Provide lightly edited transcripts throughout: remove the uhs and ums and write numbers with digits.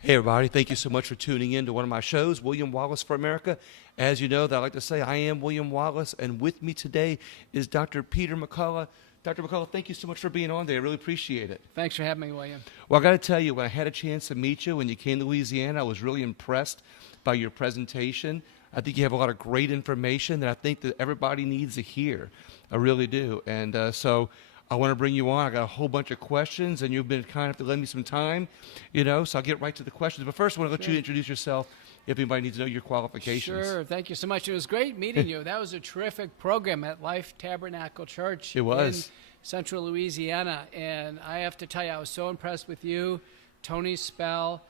Hey everybody, thank you so much for tuning in to one of my shows, William Wallace for America. As you know, that I like to say, I am William Wallace, and with me today is Dr. Peter McCullough. Dr. McCullough, thank you so much for being on today. I really appreciate it. Thanks for having me, William. Well, I got to tell you, when I had a chance to meet you when you came to Louisiana, I was really impressed by your presentation. I think you have a lot of great information that I think that everybody needs to hear. I really do. And so I want to bring you on. I got a whole bunch of questions, and you've been kind enough to lend me some time, so I'll get right to the questions. But first, I want to let you introduce yourself if anybody needs to know your qualifications. Sure. Thank you so much. It was great meeting you. That was a terrific program at Life Tabernacle Church. It was. In Central Louisiana. And I have to tell you, I was so impressed with you, Tony Spell,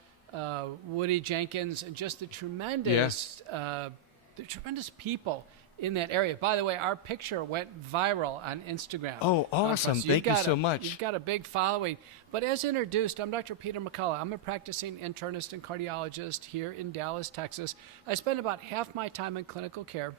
Woody Jenkins, and just the tremendous people in that area. By the way, our picture went viral on Instagram. Oh, awesome. Thank you so much. You've got a big following. But as introduced, I'm Dr. Peter McCullough. I'm a practicing internist and cardiologist here in Dallas, Texas. I spend about half my time in clinical care,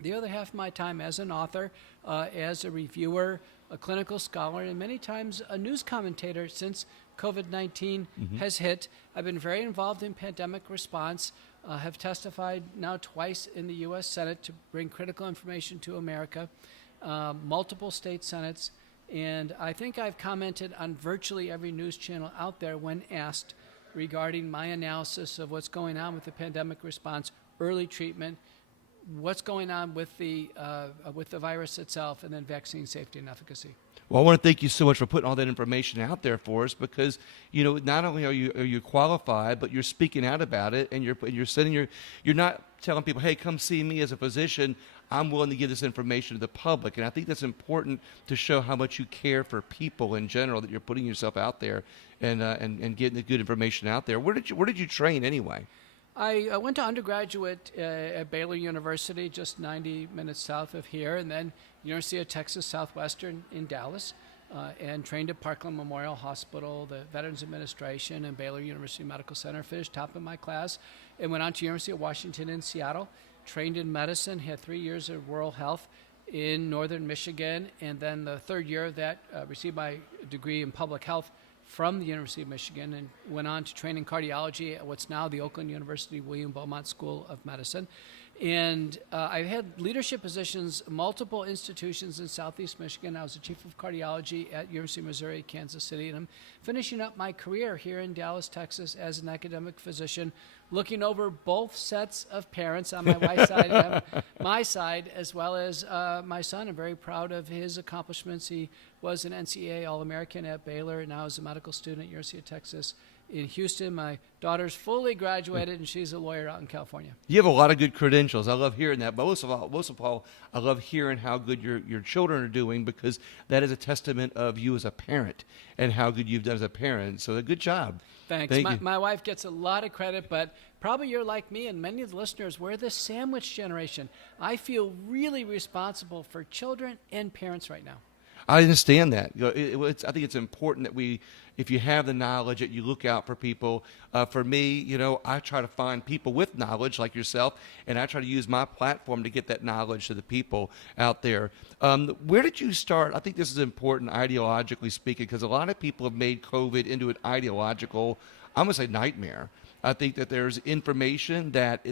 the other half of my time as an author, as a reviewer, a clinical scholar, and many times a news commentator since COVID-19 has hit. I've been very involved in pandemic response. Have testified now twice in the U.S. Senate to bring critical information to America, multiple state senates, and I think I've commented on virtually every news channel out there when asked regarding my analysis of what's going on with the pandemic response, early treatment, what's going on with the virus itself, and then vaccine safety and efficacy. Well, I want to thank you so much for putting all that information out there for us, because not only are you qualified, but you're speaking out about it, and you're not telling people, hey, come see me as a physician. I'm willing to give this information to the public, and I think that's important to show how much you care for people in general, that you're putting yourself out there and getting the good information out there. Where did you train anyway? I went to undergraduate at Baylor University, just 90 minutes south of here, and then University of Texas Southwestern in Dallas, and trained at Parkland Memorial Hospital, the Veterans Administration, and Baylor University Medical Center. Finished top in my class, and went on to University of Washington in Seattle, trained in medicine, had 3 years of rural health in northern Michigan, and then the third year of that, received my degree in public health from the University of Michigan, and went on to train in cardiology at what's now the Oakland University William Beaumont School of Medicine. And I've had leadership positions, multiple institutions in Southeast Michigan. I was the chief of cardiology at University of Missouri, Kansas City, and I'm finishing up my career here in Dallas, Texas as an academic physician, looking over both sets of parents on my wife's side and my side, as well as my son. I'm very proud of his accomplishments. He was an NCAA All-American at Baylor, and now is a medical student at University of Texas in Houston. My daughter's fully graduated, and she's a lawyer out in California. You have a lot of good credentials. I love hearing that. But most of all, I love hearing how good your children are doing, because that is a testament of you as a parent and how good you've done as a parent. So good job. Thanks. My wife gets a lot of credit, but probably you're like me and many of the listeners, we're the sandwich generation. I feel really responsible for children and parents right now. I understand that. I think it's important that if you have the knowledge, that you look out for people. For me, I try to find people with knowledge like yourself, and I try to use my platform to get that knowledge to the people out there. Where did you start? I think this is important ideologically speaking, because a lot of people have made COVID into an ideological, I'm going to say, nightmare. I think that there's information that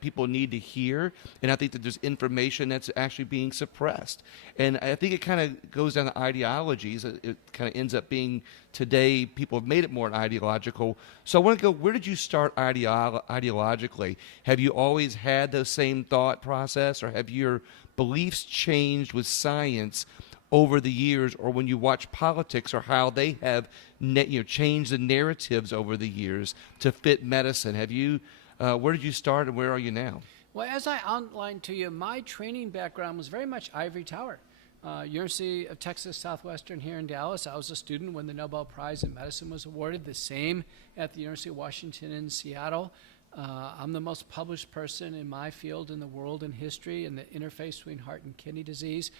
people need to hear, and I think that there's information that's actually being suppressed. And I think it kind of goes down to ideologies. It kind of ends up being, today, people have made it more ideological. So I want to go, where did you start ideologically? Have you always had the same thought process, or have your beliefs changed with science over the years, or when you watch politics, or how they have changed the narratives over the years to fit medicine? Have you, where did you start, and where are you now? Well, as I outlined to you, my training background was very much ivory tower. University of Texas Southwestern here in Dallas. I was a student when the Nobel Prize in Medicine was awarded, the same at the University of Washington in Seattle. I'm the most published person in my field in the world in history, and the interface between heart and kidney disease.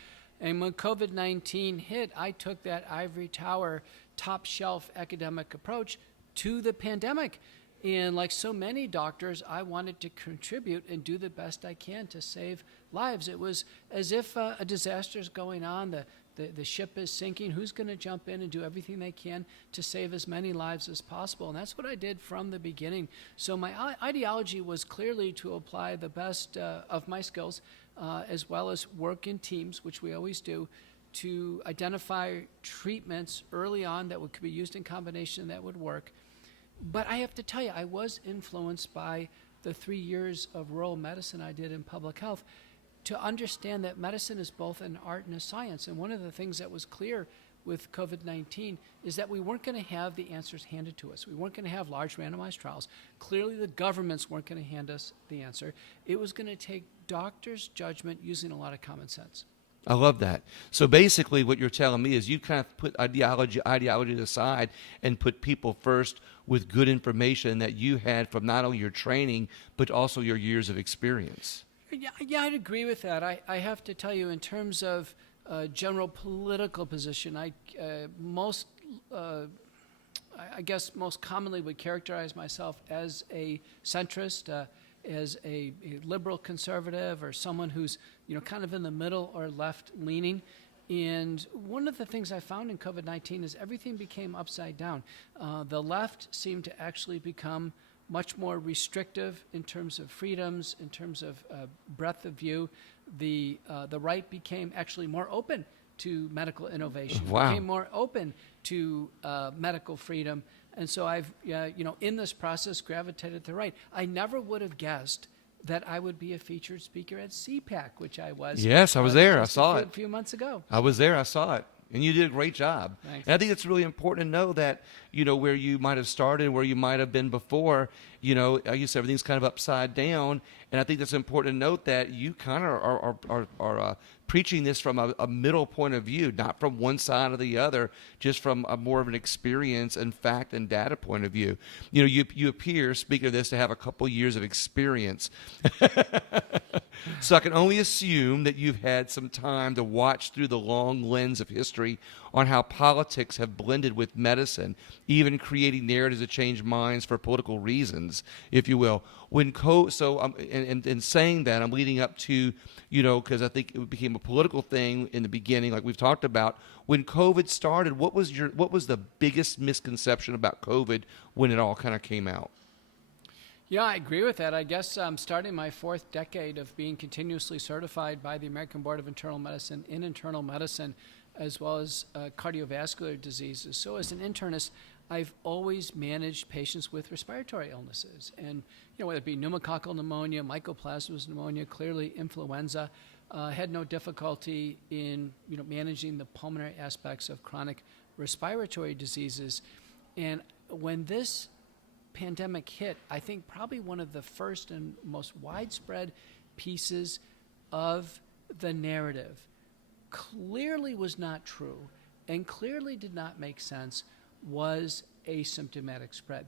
And when COVID-19 hit, I took that ivory tower, top shelf academic approach to the pandemic. And like so many doctors, I wanted to contribute and do the best I can to save lives. It was as if a disaster is going on, the the ship is sinking. Who's going to jump in and do everything they can to save as many lives as possible? And that's what I did from the beginning. So my ideology was clearly to apply the best of my skills, as well as work in teams, which we always do, to identify treatments early on that could be used in combination that would work. But I have to tell you, I was influenced by the 3 years of rural medicine I did in public health to understand that medicine is both an art and a science. And one of the things that was clear with COVID-19 is that we weren't going to have the answers handed to us. We weren't going to have large randomized trials. Clearly, the governments weren't going to hand us the answer. It was going to take doctors' judgment using a lot of common sense. I love that. So basically what you're telling me is you kind of put ideology aside and put people first with good information that you had from not only your training, but also your years of experience. Yeah, I'd agree with that. I have to tell you, in terms of general political position, I guess most commonly would characterize myself as a centrist, as a liberal conservative, or someone who's kind of in the middle or left leaning. And one of the things I found in COVID-19 is everything became upside down. The left seemed to actually become much more restrictive in terms of freedoms, in terms of breadth of view. The right became actually more open to medical innovation, Wow. became more open to medical freedom. And so I've, in this process, gravitated to the right. I never would have guessed that I would be a featured speaker at CPAC, which I was. Yes, I was there. I saw it. A few months ago. I was there. I saw it. And you did a great job. Thanks. And I think it's really important to know that, where you might have started, where you might have been before, like you said, everything's kind of upside down. And I think it's important to note that you kind of are preaching this from a middle point of view, not from one side or the other, just from a more of an experience and fact and data point of view. You appear, speaking of this, to have a couple years of experience. So I can only assume that you've had some time to watch through the long lens of history on how politics have blended with medicine, even creating narratives that change minds for political reasons, if you will. In saying that, I'm leading up to, because I think it became a political thing in the beginning, like we've talked about. When COVID started, what was the biggest misconception about COVID when it all kind of came out? Yeah, I agree with that. I guess I'm starting my 4th decade of being continuously certified by the American Board of Internal Medicine in internal medicine, as well as cardiovascular diseases. So as an internist, I've always managed patients with respiratory illnesses. And, whether it be pneumococcal pneumonia, mycoplasma pneumonia, clearly influenza, had no difficulty in, managing the pulmonary aspects of chronic respiratory diseases. And when this pandemic hit, I think probably one of the first and most widespread pieces of the narrative clearly was not true and clearly did not make sense was asymptomatic spread.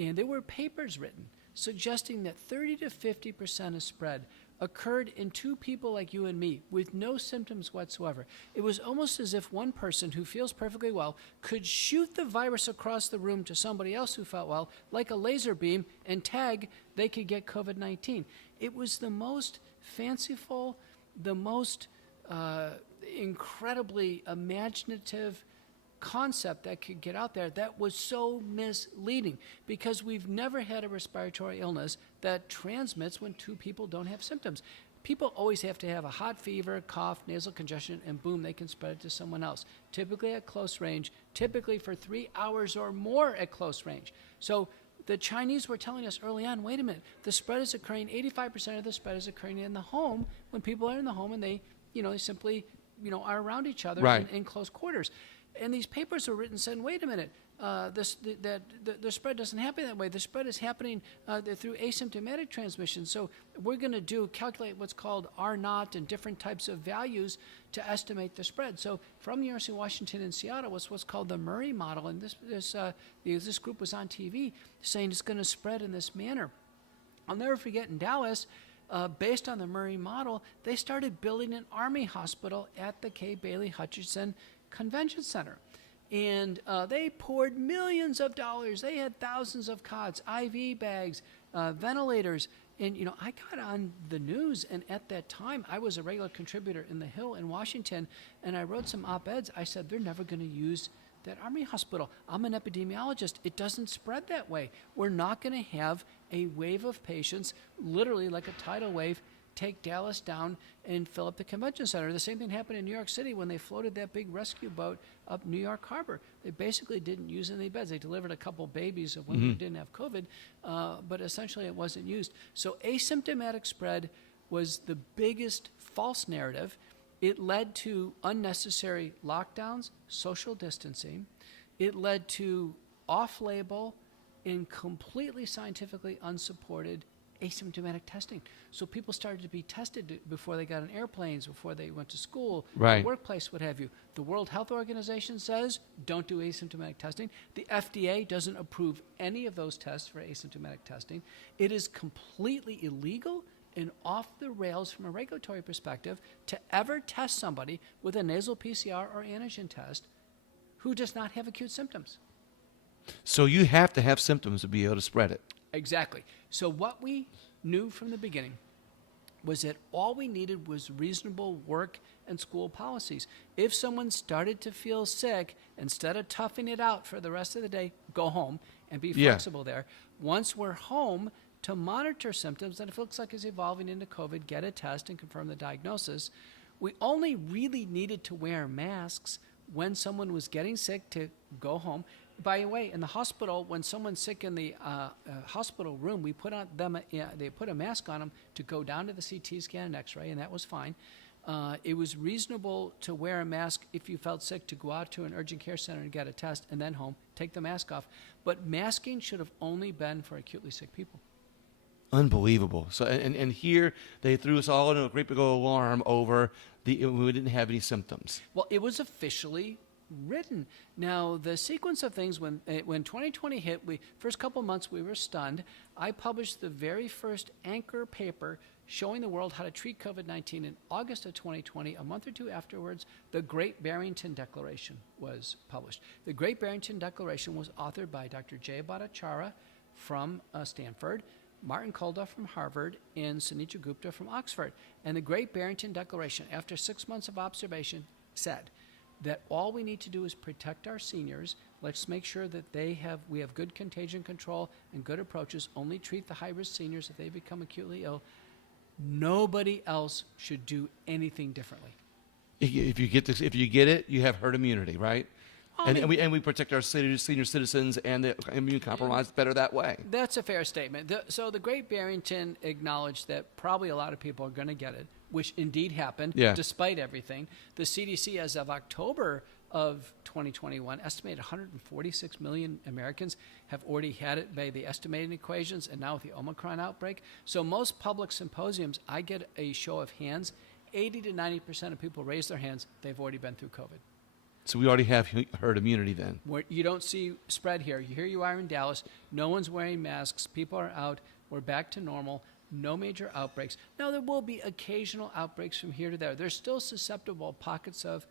And there were papers written suggesting that 30 to 50% of spread occurred in 2 people like you and me with no symptoms whatsoever. It was almost as if one person who feels perfectly well could shoot the virus across the room to somebody else who felt well, like a laser beam, and tag they could get COVID-19. It was the most fanciful, the most incredibly imaginative concept that could get out there that was so misleading, because we've never had a respiratory illness that transmits when 2 people don't have symptoms. People always have to have a hot fever, cough, nasal congestion, and boom, they can spread it to someone else, typically at close range, typically for 3 hours or more at close range. So the Chinese were telling us early on, wait a minute, the spread is occurring, 85% of the spread is occurring in the home, when people are in the home and they simply, are around each other Right. in close quarters. And these papers were written saying, wait a minute, the spread doesn't happen that way. The spread is happening through asymptomatic transmission. So we're going to calculate what's called R0 and different types of values to estimate the spread. So from the University of Washington in Seattle was what's called the Murray model. And this group was on TV saying it's going to spread in this manner. I'll never forget in Dallas, based on the Murray model, they started building an Army hospital at the Kay Bailey Hutchinson Convention Center. And they poured millions of dollars. They had thousands of cots, IV bags, ventilators, And, I got on the news, and at that time, I was a regular contributor in The Hill in Washington, and I wrote some op-eds. I said, they're never going to use that Army hospital. I'm an epidemiologist. It doesn't spread that way. We're not going to have a wave of patients, literally like a tidal wave, take Dallas down and fill up the convention center. The same thing happened in New York City when they floated that big rescue boat up New York Harbor. They basically didn't use any beds. They delivered a couple babies of women who didn't have COVID, but essentially it wasn't used. So asymptomatic spread was the biggest false narrative. It led to unnecessary lockdowns, social distancing. It led to off-label and completely scientifically unsupported asymptomatic testing. So people started to be tested before they got on airplanes, before they went to school, Right. the workplace, what have you. The World Health Organization says don't do asymptomatic testing. The FDA doesn't approve any of those tests for asymptomatic testing. It is completely illegal and off the rails from a regulatory perspective to ever test somebody with a nasal PCR or antigen test who does not have acute symptoms. So you have to have symptoms to be able to spread it. Exactly. So what we knew from the beginning was that all we needed was reasonable work and school policies. If someone started to feel sick, instead of toughing it out for the rest of the day, go home and be flexible there. Once we're home, to monitor symptoms, and if it looks like it's evolving into COVID, get a test and confirm the diagnosis. We only really needed to wear masks when someone was getting sick to go home. By the way, in the hospital, when someone's sick in the hospital room, we put on them. They put a mask on them to go down to the CT scan and X-ray, and that was fine. It was reasonable to wear a mask if you felt sick, to go out to an urgent care center and get a test, and then home, take the mask off. But masking should have only been for acutely sick people. Unbelievable. So, and here they threw us all in a great big old alarm over we didn't have any symptoms. Well, it was officially written. Now, the sequence of things, when 2020 hit, first couple months we were stunned. I published the very first anchor paper showing the world how to treat COVID-19 in August of 2020. A month or two afterwards, the Great Barrington Declaration was published. The Great Barrington Declaration was authored by Dr. Jay Bhattacharya from Stanford, Martin Kulda from Harvard, and Sunita Gupta from Oxford. And the Great Barrington Declaration, after 6 months of observation, said that all we need to do is protect our seniors. Let's make sure that we have good contagion control and good approaches. Only treat the high-risk seniors if they become acutely ill. Nobody else should do anything differently. If you get it, you have herd immunity, right? Well, And we protect our senior citizens and the immunocompromised better that way. That's a fair statement. So the Great Barrington acknowledged that probably a lot of people are going to get it, which indeed happened, despite everything. The CDC, as of October of 2021, estimated 146 million Americans have already had it by the estimating equations, and now with the Omicron outbreak. So most public symposiums, I get a show of hands. 80 to 90% of people raise their hands. They've already been through COVID. So we already have herd immunity then. You don't see spread here. Here you are in Dallas. No one's wearing masks. People are out. We're back to normal. No major outbreaks. Now, there will be occasional outbreaks from here to there. There's still susceptible pockets of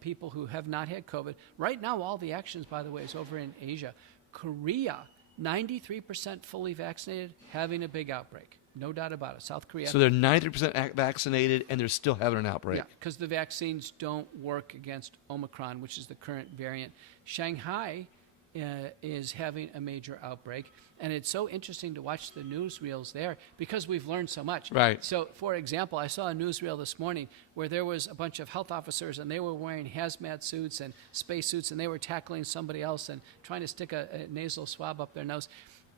people who have not had COVID. Right now, all the actions, by the way, is over in Asia. Korea, 93% fully vaccinated, having a big outbreak. No doubt about it. South Korea. So they're 90% vaccinated, and they're still having an outbreak. Yeah, because the vaccines don't work against Omicron, which is the current variant. Shanghai is having a major outbreak, and it's so interesting to watch the newsreels there because we've learned so much. Right. So, for example, I saw a newsreel this morning where there was a bunch of health officers, and they were wearing hazmat suits and space suits, and they were tackling somebody else and trying to stick a nasal swab up their nose.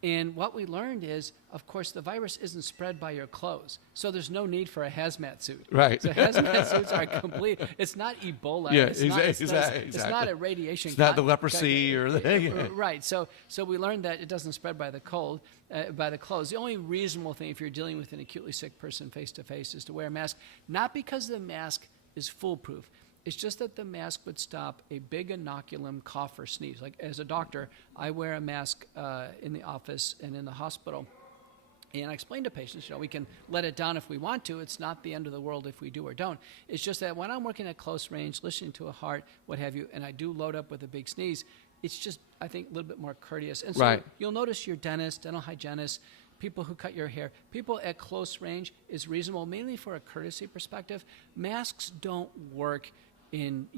And what we learned is, of course, the virus isn't spread by your clothes. So there's no need for a hazmat suit. Right. So hazmat suits are complete. It's not Ebola. Yeah, It's not a radiation. It's not the leprosy or the... Right. So we learned that it doesn't spread by the cold, by the clothes. The only reasonable thing if you're dealing with an acutely sick person face-to-face is to wear a mask, not because the mask is foolproof. It's just that the mask would stop a big inoculum, cough, or sneeze. Like as a doctor, I wear a mask in the office and in the hospital. And I explain to patients, we can let it down if we want to. It's not the end of the world if we do or don't. It's just that when I'm working at close range, listening to a heart, what have you, and I do load up with a big sneeze, it's just, I think, a little bit more courteous. And so you'll notice your dentist, dental hygienist, people who cut your hair, people at close range is reasonable, mainly for a courtesy perspective. Masks don't work in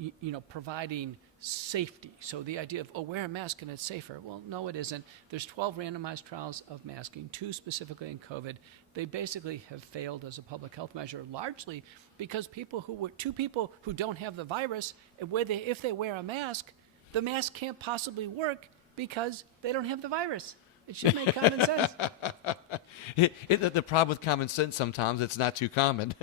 providing safety. So the idea of, wear a mask and it's safer. Well, no, it isn't. There's 12 randomized trials of masking, 2 specifically in COVID. They basically have failed as a public health measure, largely because two people who don't have the virus, if they wear a mask, the mask can't possibly work because they don't have the virus. It should make common sense. The problem with common sense, sometimes it's not too common.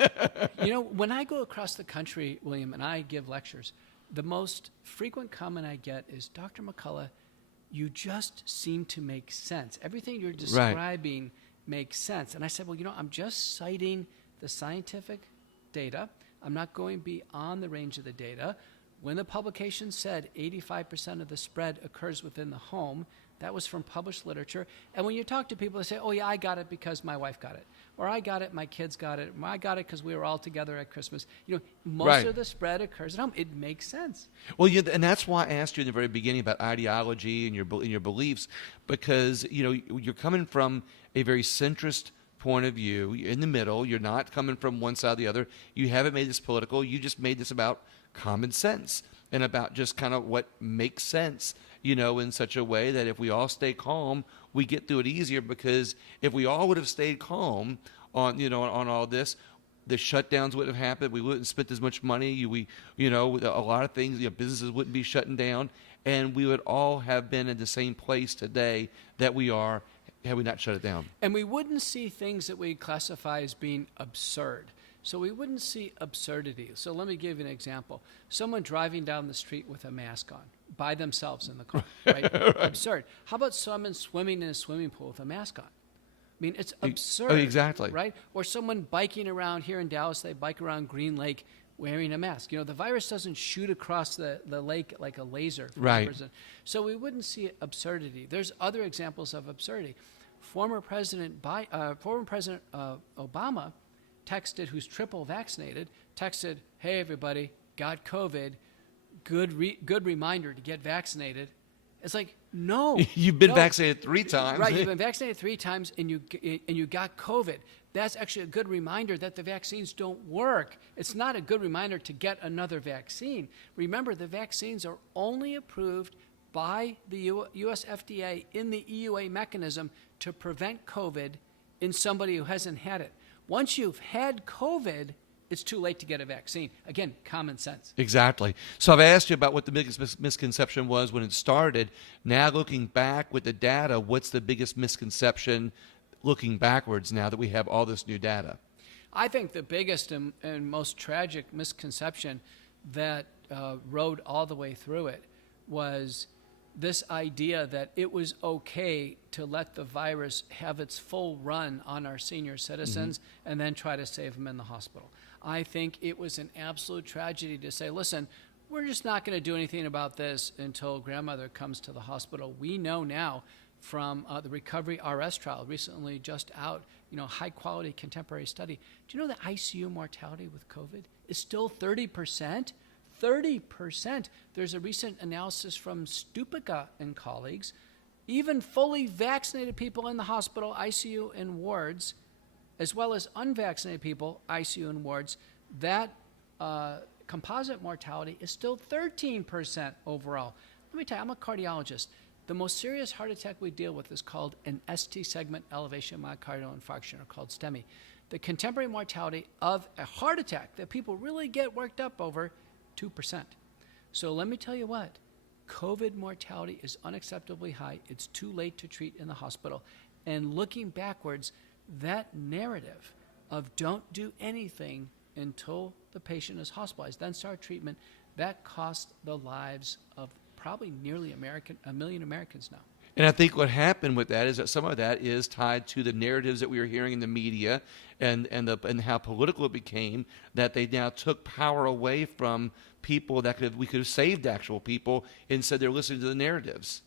When I go across the country, William, and I give lectures, the most frequent comment I get is, Dr. McCullough, you just seem to make sense. Everything you're describing makes sense. And I said, well, I'm just citing the scientific data. I'm not going beyond the range of the data. When the publication said 85% of the spread occurs within the home, that was from published literature. And when you talk to people, they say, oh, yeah, I got it because my wife got it. Or I got it, my kids got it. Or I got it because we were all together at Christmas. Most of the spread occurs at home. It makes sense. Well, and that's why I asked you in the very beginning about ideology and your beliefs, because, you're coming from a very centrist point of view. You're in the middle. You're not coming from one side or the other. You haven't made this political. You just made this about common sense and about just kind of what makes sense, in such a way that if we all stay calm, we get through it easier. Because if we all would have stayed calm on all this, the shutdowns wouldn't have happened. We wouldn't have spent as much money. A lot of things, businesses wouldn't be shutting down, and we would all have been in the same place today that we are had we not shut it down. And we wouldn't see things that we classify as being absurd. So we wouldn't see absurdity. So let me give you an example. Someone driving down the street with a mask on by themselves in the car, right? Right. Absurd. How about someone swimming in a swimming pool with a mask on? I mean, it's absurd. Exactly. Right? Or someone biking around here in Dallas, they bike around Green Lake wearing a mask. The virus doesn't shoot across the lake like a laser. Right. So we wouldn't see absurdity. There's other examples of absurdity. Former President Obama texted, who's triple vaccinated, texted, hey, everybody, got COVID. Good reminder to get vaccinated. It's like, no. You've been vaccinated 3 times. Right, you've been vaccinated 3 times and you got COVID. That's actually a good reminder that the vaccines don't work. It's not a good reminder to get another vaccine. Remember, the vaccines are only approved by the U.S. FDA in the EUA mechanism to prevent COVID in somebody who hasn't had it. Once you've had COVID, it's too late to get a vaccine. Again, common sense. Exactly. So I've asked you about what the biggest misconception was when it started. Now, looking back with the data, what's the biggest misconception looking backwards now that we have all this new data? I think the biggest and most tragic misconception that rode all the way through it was this idea that it was okay to let the virus have its full run on our senior citizens and then try to save them in the hospital. I think it was an absolute tragedy to say, listen, we're just not going to do anything about this until grandmother comes to the hospital. We know now from the Recovery RS trial recently just out, high quality contemporary study. Do you know that ICU mortality with COVID is still 30%? 30%. There's a recent analysis from Stupica and colleagues. Even fully vaccinated people in the hospital, ICU and wards, as well as unvaccinated people, ICU and wards, that composite mortality is still 13% overall. Let me tell you, I'm a cardiologist. The most serious heart attack we deal with is called an ST segment elevation myocardial infarction, or called STEMI. The contemporary mortality of a heart attack that people really get worked up over, 2%. So let me tell you what, COVID mortality is unacceptably high. It's too late to treat in the hospital. And looking backwards, that narrative of don't do anything until the patient is hospitalized, then start treatment, that cost the lives of probably nearly a million Americans now. And I think what happened with that is that some of that is tied to the narratives that we were hearing in the media and how political it became, that they now took power away from people that we could have saved actual people, instead they're listening to the narratives.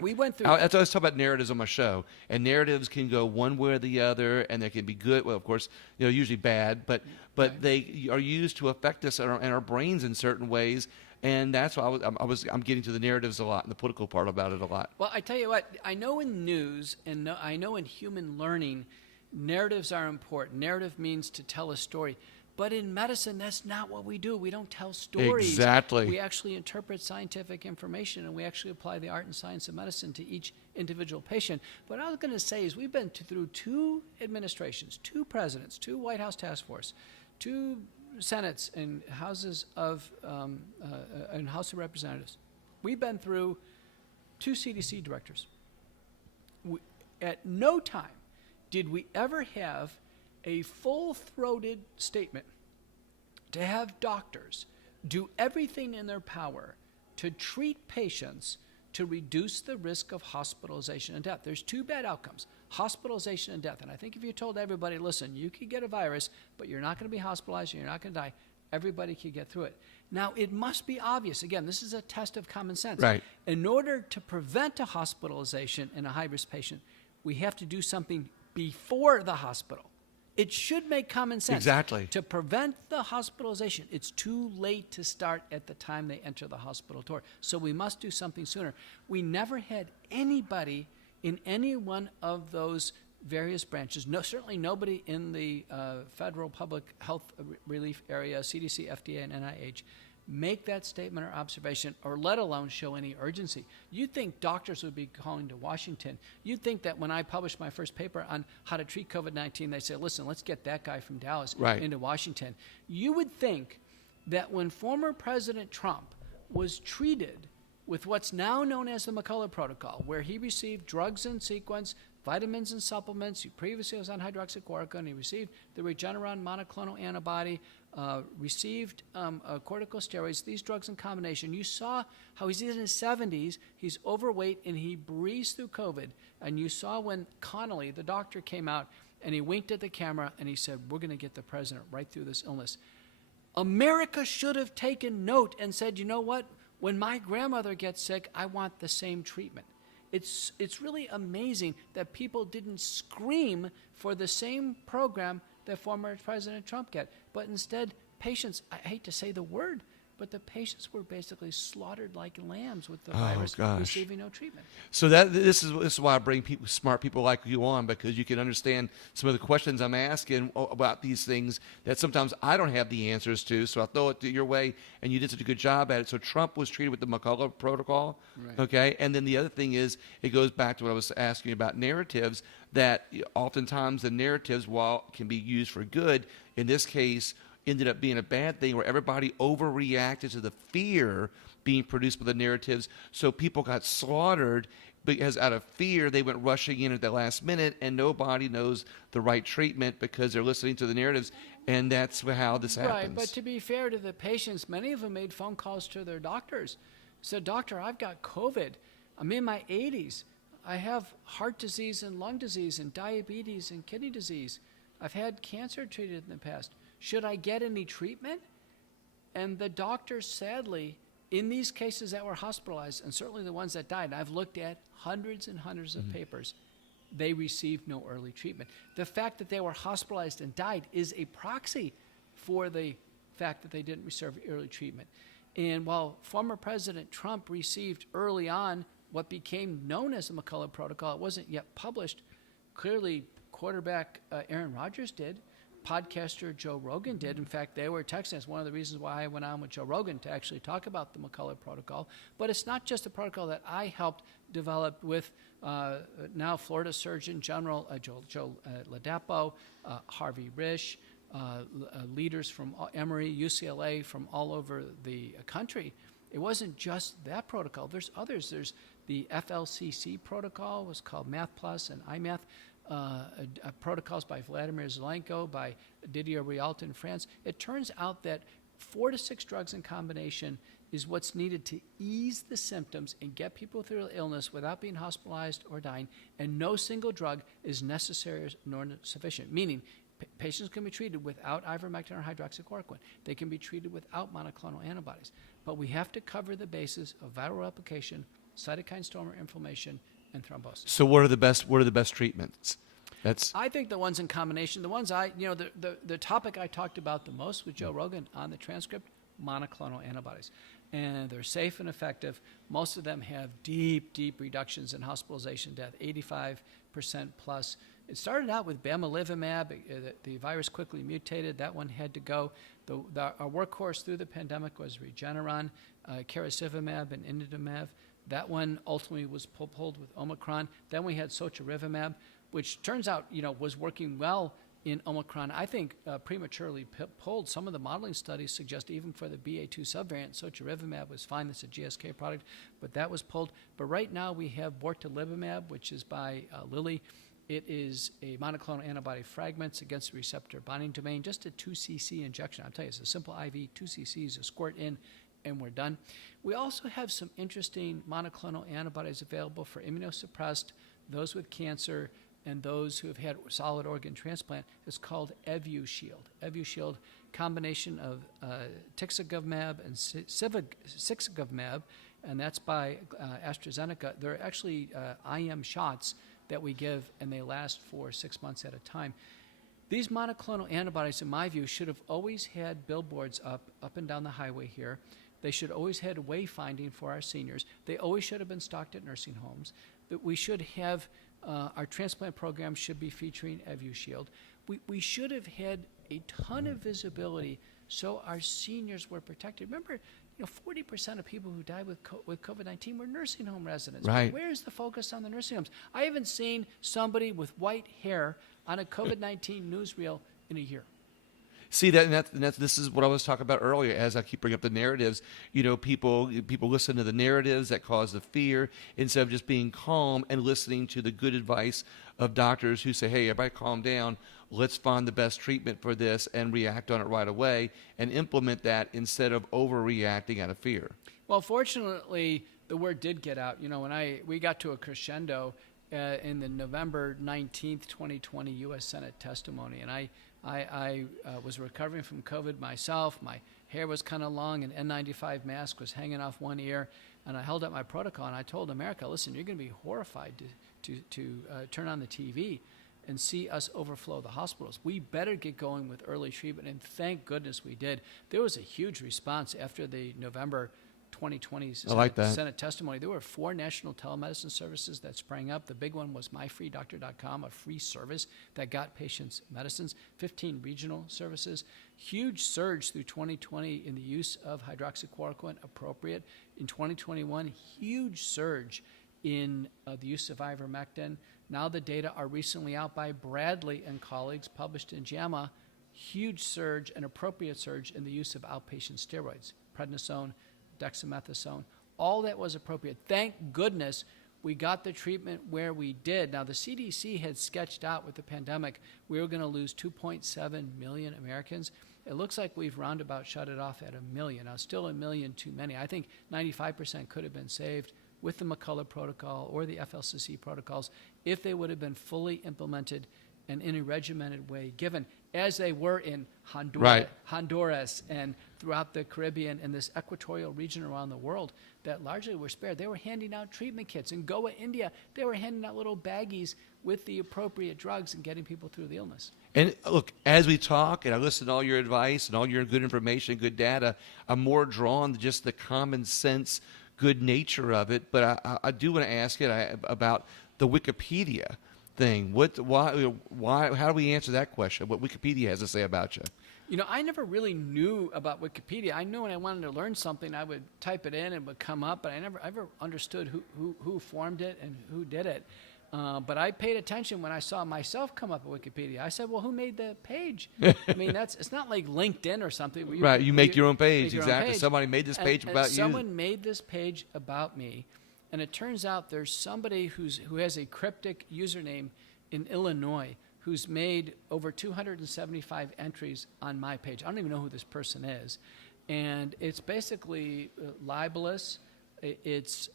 We went through. I always talk about narratives on my show, and narratives can go one way or the other, and they can be good. Well, of course, usually bad, but they are used to affect us and our brains in certain ways. And that's why I'm getting to the narratives a lot and the political part about it a lot. Well, I tell you what, I know in news and I know in human learning, narratives are important. Narrative means to tell a story. But in medicine, that's not what we do. We don't tell stories. Exactly. We actually interpret scientific information, and we actually apply the art and science of medicine to each individual patient. What I was going to say is we've been through 2 administrations, 2 presidents, 2 White House task force, 2 Senates and Houses of and House of Representatives. We've been through 2 CDC directors. At no time did we ever have a full-throated statement to have doctors do everything in their power to treat patients to reduce the risk of hospitalization and death. There's 2 bad outcomes, hospitalization and death. And I think if you told everybody, listen, you could get a virus, but you're not going to be hospitalized, and you're not going to die, everybody could get through it. Now, it must be obvious. Again, this is a test of common sense. Right. In order to prevent a hospitalization in a high-risk patient, we have to do something before the hospital. It should make common sense. Exactly. To prevent the hospitalization, it's too late to start at the time they enter the hospital door. So we must do something sooner. We never had anybody in any one of those various branches, certainly nobody in the federal public health relief area, CDC, FDA, and NIH, make that statement or observation, or let alone show any urgency. You'd think doctors would be calling to Washington. You'd think that when I published my first paper on how to treat COVID-19, they say, listen, let's get that guy from Dallas into Washington. You would think that when former President Trump was treated with what's now known as the McCullough Protocol, where he received drugs in sequence, vitamins and supplements, he previously was on hydroxychloroquine, he received the Regeneron monoclonal antibody, received corticosteroids, these drugs in combination. You saw how he's in his 70s, he's overweight, and he breezed through COVID. And you saw when Connolly, the doctor, came out and he winked at the camera and he said, we're going to get the president right through this illness. America should have taken note and said, you know what? When my grandmother gets sick, I want the same treatment. It's really amazing that people didn't scream for the same program that former President Trump got. But instead, patients, I hate to say the word, but the patients were basically slaughtered like lambs with the virus, receiving no treatment. So this is why I bring smart people like you on, because you can understand some of the questions I'm asking about these things that sometimes I don't have the answers to. So I throw it your way, and you did such a good job at it. So Trump was treated with the McCullough Protocol, okay? And then the other thing is, it goes back to what I was asking about narratives, that oftentimes the narratives, while can be used for good, in this case, ended up being a bad thing where everybody overreacted to the fear being produced by the narratives. So people got slaughtered because out of fear, they went rushing in at the last minute, and nobody knows the right treatment because they're listening to the narratives. And that's how this happens. Right, but to be fair to the patients, many of them made phone calls to their doctors. Said, doctor, I've got COVID. I'm in my 80s. I have heart disease and lung disease and diabetes and kidney disease. I've had cancer treated in the past. Should I get any treatment? And the doctors, sadly, in these cases that were hospitalized, and certainly the ones that died, and I've looked at hundreds and hundreds of papers, they received no early treatment. The fact that they were hospitalized and died is a proxy for the fact that they didn't receive early treatment. And while former President Trump received early on what became known as the McCullough Protocol, it wasn't yet published. Clearly, quarterback Aaron Rodgers did. Podcaster Joe Rogan did. In fact, they were texting us. One of the reasons why I went on with Joe Rogan to actually talk about the McCullough Protocol. But it's not just a protocol that I helped develop with now Florida Surgeon General Joe Ladapo, Harvey Risch, leaders from Emory, UCLA, from all over the country. It wasn't just that protocol. There's others. There's the FLCC protocol, was called Math Plus and IMath. Protocols by Vladimir Zelenko, by Didier Rialto in France. It turns out that 4 to 6 drugs in combination is what's needed to ease the symptoms and get people through illness without being hospitalized or dying, and no single drug is necessary nor sufficient, meaning patients can be treated without ivermectin or hydroxychloroquine. They can be treated without monoclonal antibodies. But we have to cover the basis of viral replication, cytokine storm inflammation, and thrombosis. So what are the best treatments? I think the ones in combination, the ones the topic I talked about the most with Joe Rogan on the transcript, monoclonal antibodies. and they're safe and effective. Most of them have deep, deep reductions in hospitalization death, 85% plus. It started out with bamlanivimab. The virus quickly mutated. That one had to go. Our workhorse through the pandemic was Regeneron, carasivimab, and inidimab. That one ultimately was pulled with Omicron. Then we had sotorivimab, which turns out, was working well in Omicron. I think prematurely pulled. Some of the modeling studies suggest even for the BA2 subvariant, sotorivimab was fine. That's a GSK product, but that was pulled. But right now we have bortezomib, which is by Lilly. It is a monoclonal antibody fragments against the receptor binding domain, just a 2 cc injection. I'll tell you, it's a simple IV, 2 cc's, a squirt in, and we're done. We also have some interesting monoclonal antibodies available for immunosuppressed, those with cancer, and those who have had solid organ transplant. It's called EvuShield. EvuShield, combination of tixagevimab and sixagevimab, and that's by AstraZeneca. They're actually IM shots that we give, and they last for 6 months at a time. These monoclonal antibodies, in my view, should have always had billboards up and down the highway here. They should always had wayfinding for our seniors. They always should have been stocked at nursing homes. That we should have, our transplant program should be featuring EvuShield. We should have had a ton of visibility so our seniors were protected. Remember, 40% of people who died with COVID-19 were nursing home residents. Right. Where's the focus on the nursing homes? I haven't seen somebody with white hair on a COVID-19 newsreel in a year. See this is what I was talking about earlier. As I keep bringing up the narratives, people listen to the narratives that cause the fear instead of just being calm and listening to the good advice of doctors who say, "Hey, everybody, calm down. Let's find the best treatment for this and react on it right away and implement that instead of overreacting out of fear." Well, fortunately, the word did get out. When we got to a crescendo in the November 19th, 2020 U.S. Senate testimony, and I was recovering from COVID myself. My hair was kind of long, an N95 mask was hanging off one ear, and I held up my protocol, and I told America, listen, you're going to be horrified to turn on the TV and see us overflow the hospitals. We better get going with early treatment, and thank goodness we did. There was a huge response after the November 2020 Senate testimony. There were 4 national telemedicine services that sprang up. The big one was myfreedoctor.com, a free service that got patients medicines, 15 regional services. Huge surge through 2020 in the use of hydroxychloroquine appropriate. In 2021, huge surge in the use of ivermectin. Now the data are recently out by Bradley and colleagues, published in JAMA. Huge surge, an appropriate surge in the use of outpatient steroids, prednisone, dexamethasone. All that was appropriate. Thank goodness we got the treatment where we did. Now, the CDC had sketched out with the pandemic we were going to lose 2.7 million Americans. It looks like we've roundabout shut it off at 1 million. Now, still 1 million too many. I think 95% could have been saved with the McCullough Protocol or the FLCC protocols if they would have been fully implemented and in a regimented way given, as they were in Honduras and throughout the Caribbean and this equatorial region around the world that largely were spared. They were handing out treatment kits. In Goa, India, they were handing out little baggies with the appropriate drugs and getting people through the illness. And look, as we talk and I listen to all your advice and all your good information, good data, I'm more drawn to just the common sense, good nature of it. But I do want to ask it about the Wikipedia thing. Why? How do we answer that question? What Wikipedia has to say about you? I never really knew about Wikipedia. I knew when I wanted to learn something, I would type it in and it would come up, but I never ever understood who formed it and who did it. But I paid attention when I saw myself come up with Wikipedia. I said, well, who made the page? I mean, it's not like LinkedIn or something. Right, you make your own page, your exactly. Own page. Somebody made this page about you. Someone made this page about me, and it turns out there's somebody who has a cryptic username in Illinois who's made over 275 entries on my page. I don't even know who this person is. And it's basically libelous. It's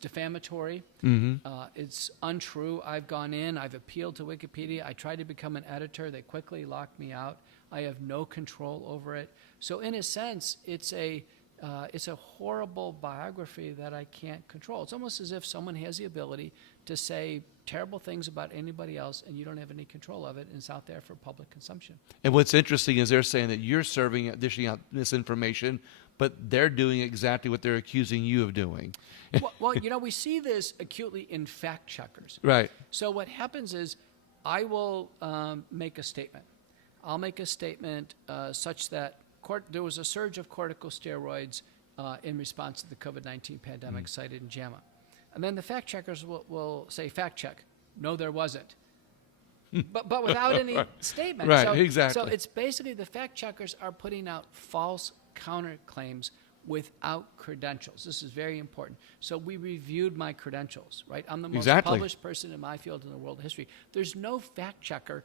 defamatory. It's untrue. I've gone in. I've appealed to Wikipedia. I tried to become an editor. They quickly locked me out. I have no control over it. So in a sense, it's a horrible biography that I can't control. It's almost as if someone has the ability to say terrible things about anybody else and you don't have any control of it, and it's out there for public consumption. And what's interesting is they're saying that you're dishing out misinformation, but they're doing exactly what they're accusing you of doing. Well, we see this acutely in fact checkers. Right. So what happens is I will make a statement. I'll make a statement such that there was a surge of corticosteroids in response to the COVID-19 pandemic cited in JAMA. And then the fact checkers will say, fact check. No, there wasn't. but without any statement. Right, so, exactly. So it's basically the fact checkers are putting out false counterclaims without credentials. This is very important. So we reviewed my credentials, right? I'm the most published person in my field in the world of history. There's no fact checker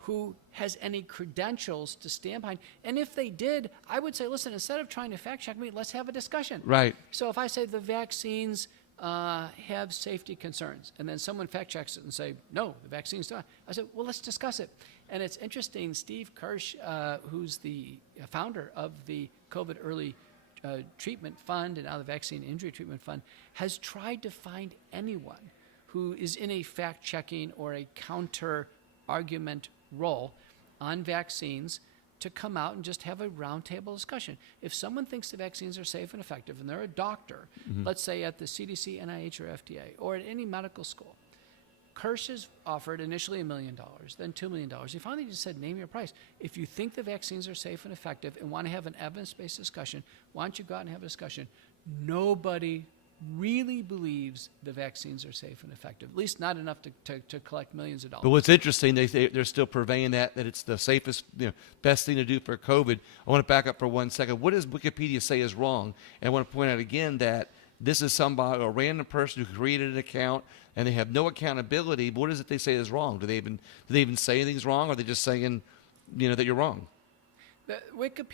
who has any credentials to stand behind. And if they did, I would say, listen, instead of trying to fact check me, let's have a discussion. Right. So if I say the vaccines have safety concerns, and then someone fact checks it and say, no, the vaccines don't. I said, well, let's discuss it. And it's interesting, Steve Kirsch, who's the founder of the COVID early treatment fund and now the vaccine injury treatment fund, has tried to find anyone who is in a fact checking or a counter argument role on vaccines to come out and just have a roundtable discussion. If someone thinks the vaccines are safe and effective and they're a doctor, let's say at the CDC, NIH, or FDA, or at any medical school, Kirsch has offered initially $1 million, then $2 million. He finally just said, name your price. If you think the vaccines are safe and effective and want to have an evidence-based discussion, why don't you go out and have a discussion? Nobody really believes the vaccines are safe and effective, at least not enough to collect millions of dollars. But what's interesting, they're still purveying that it's the safest, best thing to do for COVID. I want to back up for 1 second. What does Wikipedia say is wrong? And I want to point out again that this is somebody, a random person who created an account, and they have no accountability. What is it they say is wrong? Do they even say anything's wrong, or are they just saying, that you're wrong?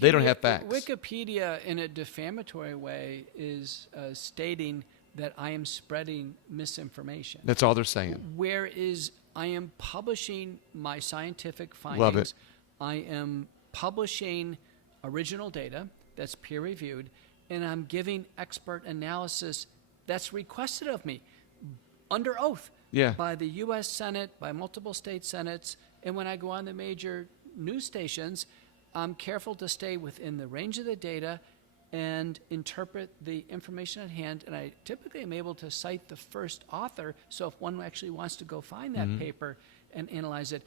They don't have facts. Wikipedia, in a defamatory way, is stating that I am spreading misinformation. That's all they're saying. Whereas I am publishing my scientific findings. Love it. I am publishing original data that's peer-reviewed, and I'm giving expert analysis that's requested of me under oath by the U.S. Senate, by multiple state senates, and when I go on the major news stations, I'm careful to stay within the range of the data and interpret the information at hand, and I typically am able to cite the first author, so if one actually wants to go find that paper and analyze it,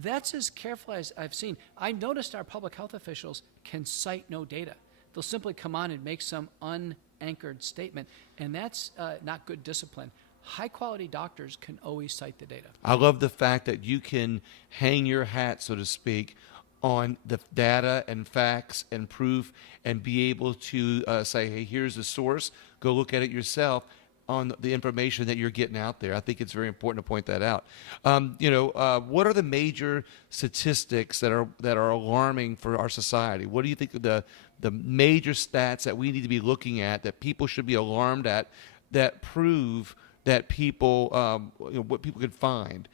that's as careful as I've seen. I noticed our public health officials can cite no data. They'll simply come on and make some unanchored statement, and that's not good discipline. High-quality doctors can always cite the data. I love the fact that you can hang your hat, so to speak, on the data and facts and proof and be able to say, hey, here's the source. Go look at it yourself on the information that you're getting out there. I think it's very important to point that out. What are the major statistics that are alarming for our society? What do you think are the major stats that we need to be looking at that people should be alarmed at that prove that people, what people can find?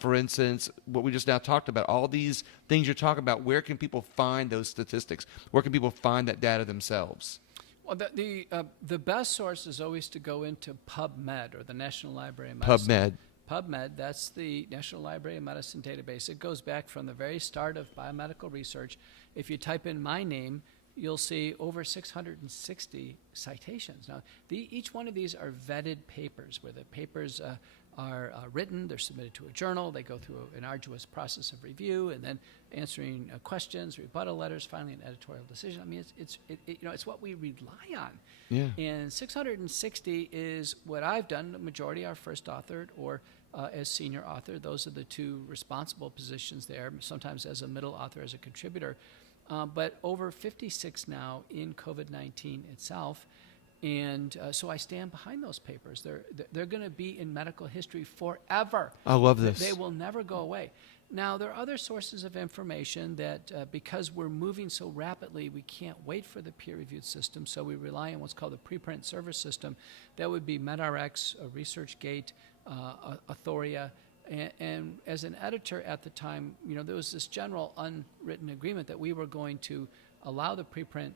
For instance, what we just now talked about, all these things you're talking about, where can people find those statistics? Where can people find that data themselves? Well, the best source is always to go into PubMed, or the National Library of Medicine. PubMed, that's the National Library of Medicine database. It goes back from the very start of biomedical research. If you type in my name, you'll see over 660 citations. Now, each one of these are vetted papers, where the papers are written, they're submitted to a journal, they go through an arduous process of review, and then answering questions, rebuttal letters, finally an editorial decision. I mean, it's what we rely on. Yeah. And 660 is what I've done. The majority are first authored or as senior author. Those are the two responsible positions there, sometimes as a middle author, as a contributor. But over 56 now in COVID-19 itself. And so I stand behind those papers. They're going to be in medical history forever. I love this. They will never go away. Now, there are other sources of information that because we're moving so rapidly, we can't wait for the peer-reviewed system, so we rely on what's called the preprint service system. That would be MedRx, ResearchGate, Authoria. And as an editor at the time, there was this general unwritten agreement that we were going to allow the preprint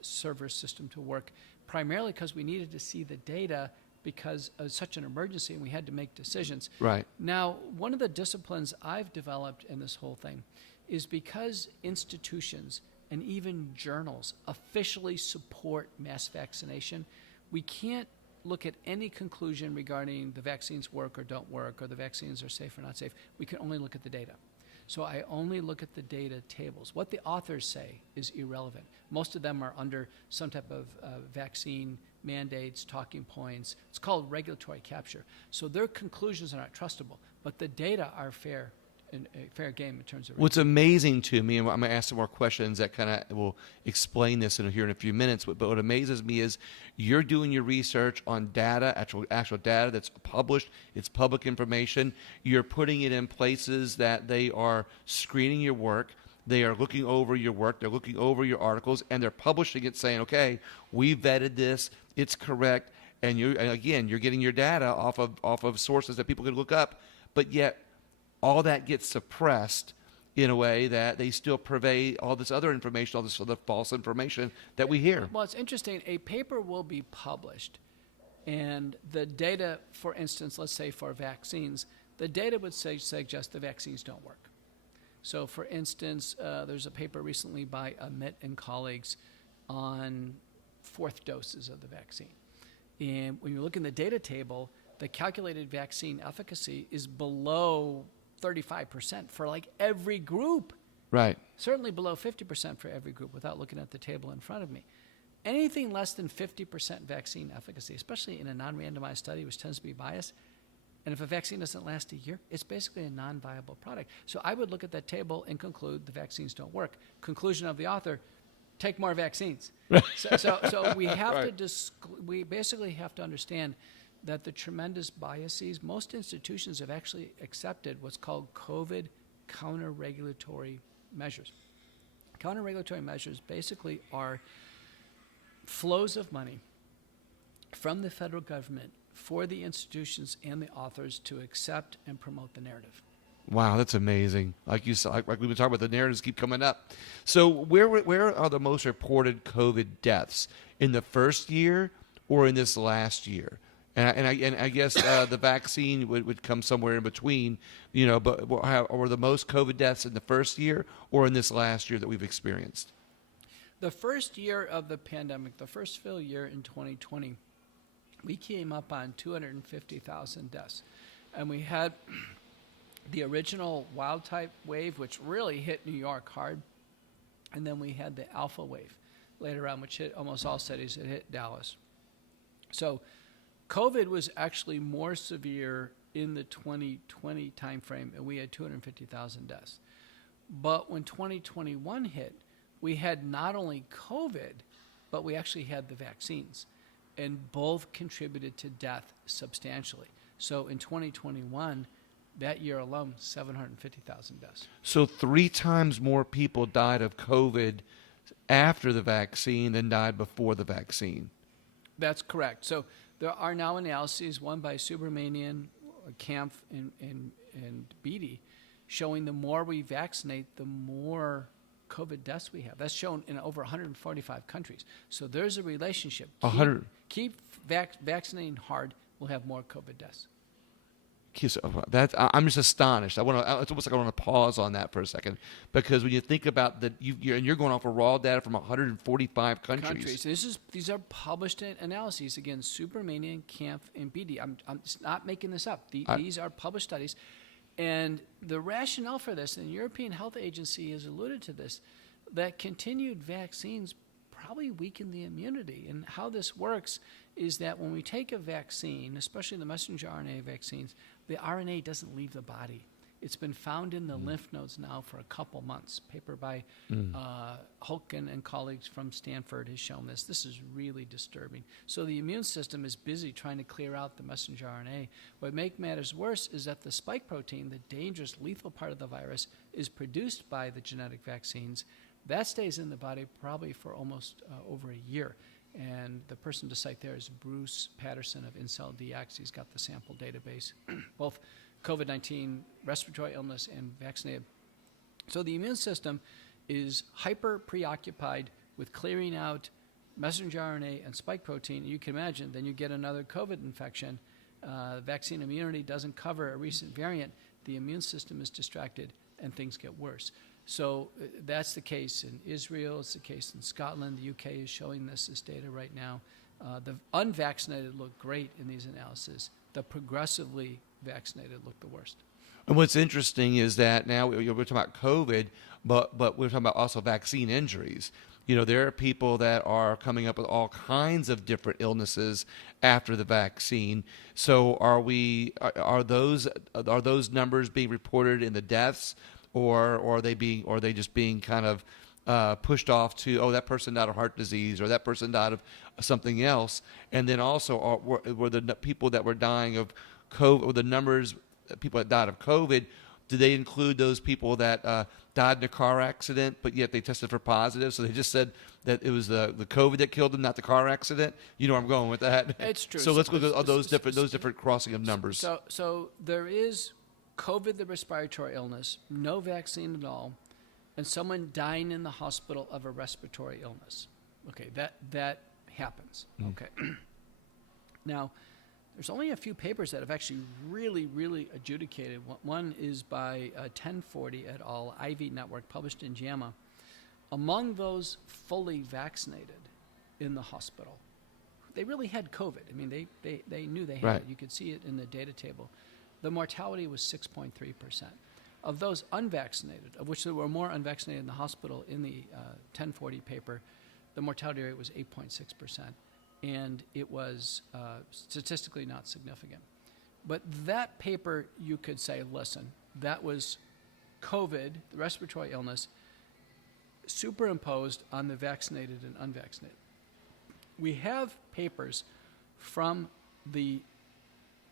server system to work, primarily because we needed to see the data because of such an emergency and we had to make decisions. Right. Now, one of the disciplines I've developed in this whole thing is because institutions and even journals officially support mass vaccination, we can't look at any conclusion regarding the vaccines work or don't work, or the vaccines are safe or not safe. We can only look at the data. So I only look at the data tables. What the authors say is irrelevant. Most of them are under some type of vaccine mandates, talking points. It's called regulatory capture. So their conclusions are not trustable, but the data are fair game in terms of. What's amazing to me, and I'm going to ask some more questions that kind of will explain this here in a few minutes, but what amazes me is you're doing your research on data, actual data that's published, it's public information. You're putting it in places that they are screening your work. They are looking over your work. They're looking over your articles, and they're publishing it saying, okay, we vetted this. It's correct. And again, you're getting your data off of sources that people can look up, but yet all that gets suppressed in a way that they still purvey all this other information, all this other false information that we hear. Well, it's interesting. A paper will be published, and the data, for instance, let's say for vaccines, the data would suggest the vaccines don't work. So, for instance, there's a paper recently by Amit and colleagues on fourth doses of the vaccine. And when you look in the data table, the calculated vaccine efficacy is below 35% for like every group. Right. Certainly below 50% for every group without looking at the table in front of me. Anything less than 50% vaccine efficacy, especially in a non-randomized study, which tends to be biased, and if a vaccine doesn't last a year, it's basically a non-viable product. So I would look at that table and conclude the vaccines don't work. Conclusion of the author, take more vaccines. So we have right. we basically have to understand that the tremendous biases, most institutions have actually accepted what's called COVID counter-regulatory measures. Counter-regulatory measures basically are flows of money from the federal government for the institutions and the authors to accept and promote the narrative. Wow, that's amazing. Like you said, like we've been talking about, the narratives keep coming up. So where are the most reported COVID deaths? In the first year or in this last year? And I guess the vaccine would come somewhere in between, but were the most COVID deaths in the first year or in this last year that we've experienced? The first year of the pandemic, the first full year in 2020, we came up on 250,000 deaths. And we had the original wild type wave, which really hit New York hard. And then we had the alpha wave later on, which hit almost all cities. It hit Dallas. So COVID was actually more severe in the 2020 timeframe, and we had 250,000 deaths. But when 2021 hit, we had not only COVID, but we actually had the vaccines, and both contributed to death substantially. So in 2021, that year alone, 750,000 deaths. So 3 times more people died of COVID after the vaccine than died before the vaccine. That's correct. So there are now analyses, one by Subramanian, Kampf, and Beatty, showing the more we vaccinate, the more COVID deaths we have. That's shown in over 145 countries. So there's a relationship. Keep vaccinating hard, we'll have more COVID deaths. I'm just astonished. It's almost like I want to pause on that for a second, because when you think about that, you're going off of raw data from 145 countries. These are published analyses. Again, Subramanian, Kampf, and Beatty. I'm not making this up. These are published studies. And the rationale for this, and the European Health Agency has alluded to this, that continued vaccines probably weaken the immunity. And how this works is that when we take a vaccine, especially the messenger RNA vaccines, the RNA doesn't leave the body. It's been found in the lymph nodes now for a couple months. Paper by Hulkin and colleagues from Stanford has shown this. This is really disturbing. So the immune system is busy trying to clear out the messenger RNA. What makes matters worse is that the spike protein, the dangerous, lethal part of the virus, is produced by the genetic vaccines. That stays in the body probably for almost over a year. And the person to cite there is Bruce Patterson of IncellDX. He's got the sample database, both COVID-19, respiratory illness, and vaccinated. So the immune system is hyper preoccupied with clearing out messenger RNA and spike protein. You can imagine, then you get another COVID infection. Vaccine immunity doesn't cover a recent variant. The immune system is distracted, and things get worse. So that's the case in Israel. It's the case in Scotland. The UK is showing this data right now. The unvaccinated look great in these analyses. The progressively vaccinated look the worst. And what's interesting is that now we're talking about COVID, but we're talking about also vaccine injuries. There are people that are coming up with all kinds of different illnesses after the vaccine. So are those numbers being reported in the deaths, or are they just being kind of pushed off to, that person died of heart disease, or that person died of something else? And then also were the people that were dying of COVID, or the numbers of people that died of COVID, do they include those people that died in a car accident, but yet they tested for positive? So they just said that it was the COVID that killed them, not the car accident. You know where I'm going with that? It's true. So let's look at those different crossing of numbers. So there is COVID, the respiratory illness, no vaccine at all, and someone dying in the hospital of a respiratory illness. Okay, that happens. Okay. Now, there's only a few papers that have actually really, really adjudicated. One is by 1040 et al., Ivy Network, published in JAMA. Among those fully vaccinated in the hospital, they really had COVID. I mean, they knew they had it. You could see it in the data table. The mortality was 6.3%. Of those unvaccinated, of which there were more unvaccinated in the hospital in the 1040 paper, the mortality rate was 8.6%. And it was statistically not significant. But that paper, you could say, listen, that was COVID, the respiratory illness, superimposed on the vaccinated and unvaccinated. We have papers from the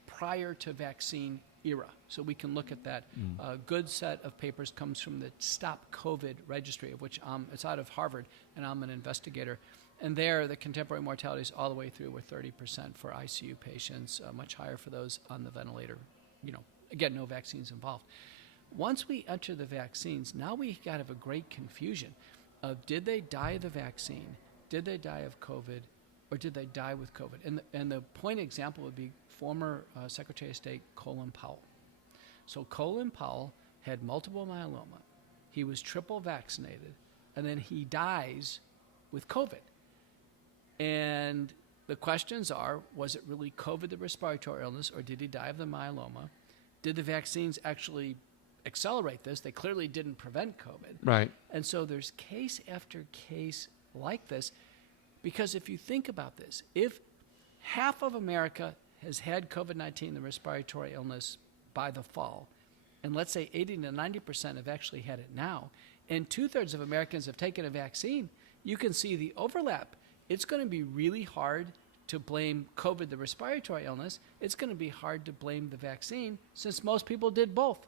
prior to vaccine era, so we can look at that. A good set of papers comes from the Stop COVID registry, of which it's out of Harvard, and I'm an investigator. And there, the contemporary mortalities all the way through were 30% for ICU patients, much higher for those on the ventilator. Again, no vaccines involved. Once we enter the vaccines, now we got to have a great confusion of, did they die of the vaccine, did they die of COVID, or did they die with COVID? And the point example would be former Secretary of State Colin Powell. So Colin Powell had multiple myeloma. He was triple vaccinated, and then he dies with COVID. And the questions are, was it really COVID, the respiratory illness, or did he die of the myeloma? Did the vaccines actually accelerate this? They clearly didn't prevent COVID. Right. And so there's case after case like this, because if you think about this, if half of America has had COVID-19, the respiratory illness, by the fall, and let's say 80 to 90% have actually had it now, and 2/3 of Americans have taken a vaccine, you can see the overlap. It's going to be really hard to blame COVID, the respiratory illness. It's going to be hard to blame the vaccine, since most people did both.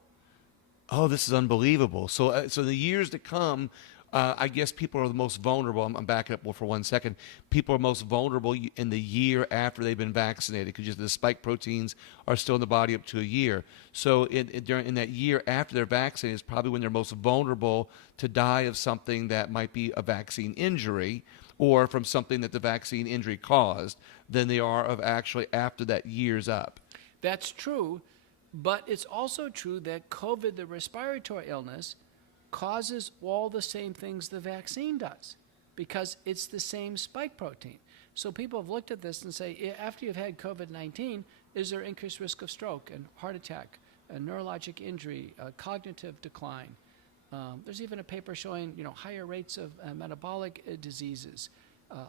Oh, this is unbelievable. So the years to come, I guess people are the most vulnerable. I'm backing up for 1 second. People are most vulnerable in the year after they've been vaccinated, because the spike proteins are still in the body up to a year. So in that year after they're vaccinated is probably when they're most vulnerable to die of something that might be a vaccine injury, or from something that the vaccine injury caused, than they are of actually after that year's up. That's true, but it's also true that COVID, the respiratory illness, causes all the same things the vaccine does, because it's the same spike protein. So people have looked at this and say, after you've had COVID-19, is there increased risk of stroke and heart attack, and neurologic injury, cognitive decline? There's even a paper showing, higher rates of metabolic diseases,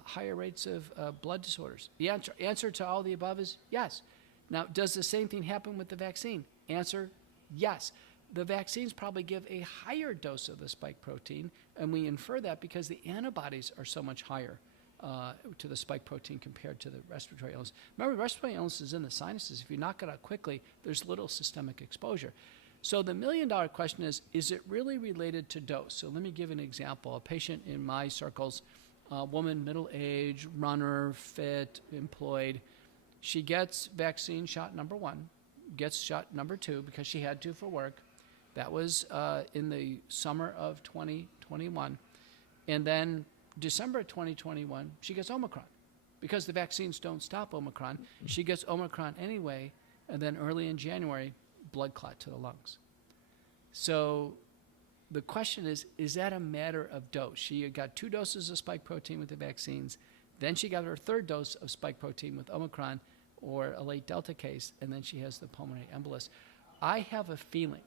higher rates of blood disorders. The answer to all the above is yes. Now, does the same thing happen with the vaccine? Answer, yes. The vaccines probably give a higher dose of the spike protein, and we infer that because the antibodies are so much higher to the spike protein compared to the respiratory illness. Remember, respiratory illness is in the sinuses. If you knock it out quickly, there's little systemic exposure. So the million-dollar question is it really related to dose? So let me give an example. A patient in my circles, a woman, middle-aged, runner, fit, employed. She gets vaccine shot number 1, gets shot number 2 because she had to for work. That was in the summer of 2021. And then December 2021, she gets Omicron. Because the vaccines don't stop Omicron, she gets Omicron anyway, and then early in January, blood clot to the lungs. So the question is that a matter of dose? She got 2 doses of spike protein with the vaccines. Then she got her 3rd dose of spike protein with Omicron or a late Delta case, and then she has the pulmonary embolus. I have a feeling